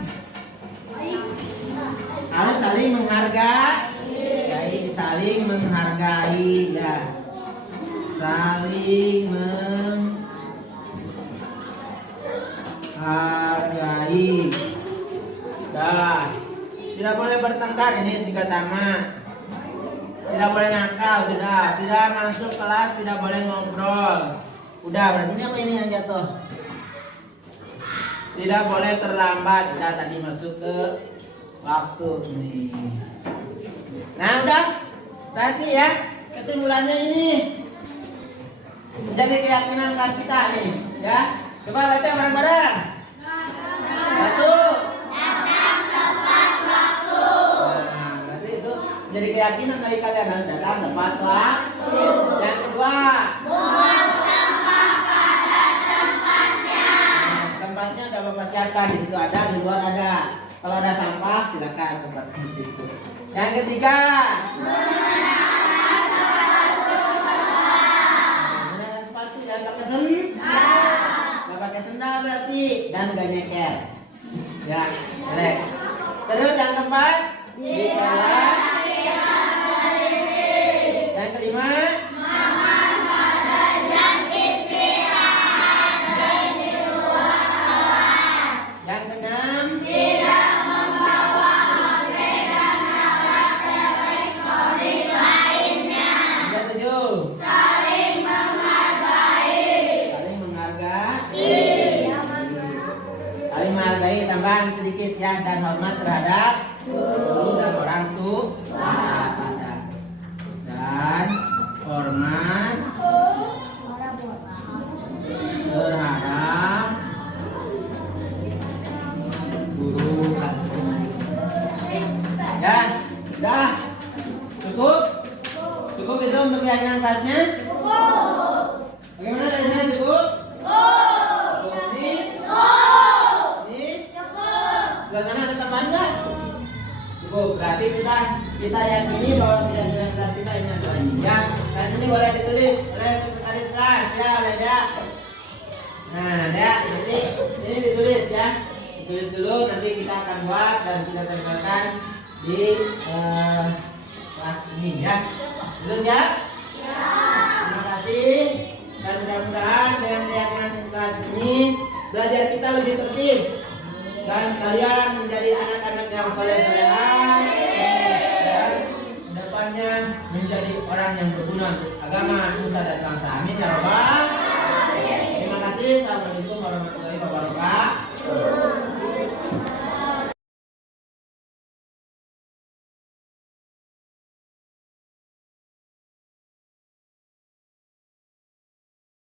Harus saling menghargai. Saling menghargai ya. Saling menghargai. Dah. Tidak boleh bertengkar, ini juga sama. Tidak boleh nakal, sudah. Tidak masuk kelas, tidak boleh ngobrol. Udah, berarti apa ini yang jatuh? Tidak boleh terlambat. Udah, tadi masuk ke waktu ini. Nah, udah. Berarti ya, kesimpulannya ini menjadi keyakinan kelas kita nih, ya. Coba baca bareng-bareng. 1. Datang tepat waktu. Nah, berarti itu menjadi keyakinan bagi kalian harus datang tepat waktu. Yang kedua, buang sampah pada tempatnya. Nah, tempatnya udah Bapak siapkan, di situ ada, di luar ada. Kalau ada sampah silakan tempat di situ. Yang ketiga, pakai sendal berarti dan gak nyeker ya, boleh. Terus yang keempat di kelas. Yang kelima makan pada jam istirahat. kembali tambahan sedikit ya, dan hormat terhadap guru dan orang tua. Dan hormat terhadap guru dan ya, sudah cukup? Cukup itu untuk keyakinan kelasnya? Bagaimana dari saya cukup? Cukup. Ini? Sebelah sana ada tambahan nggak? Cukup. Berarti kita yakini bahwa keyakinan kelas kita ini adalah ini ya. Dan ini boleh ditulis oleh sekretaris kelas ya, oleh dia. Nah, ya, ini ditulis ya. Ditulis dulu, nanti kita akan buat dan kita tempelkan di kelas ini ya. Terus ya? Terima kasih. Dan mudah-mudahan dengan keyakinan kelas ini belajar kita lebih tertib dan kalian menjadi anak-anak yang soleh-solehan dan depannya menjadi orang yang berguna untuk agama, nusa dan bangsa. Amin ya Rabbal. Terima kasih. Assalamualaikum warahmatullahi wabarakatuh.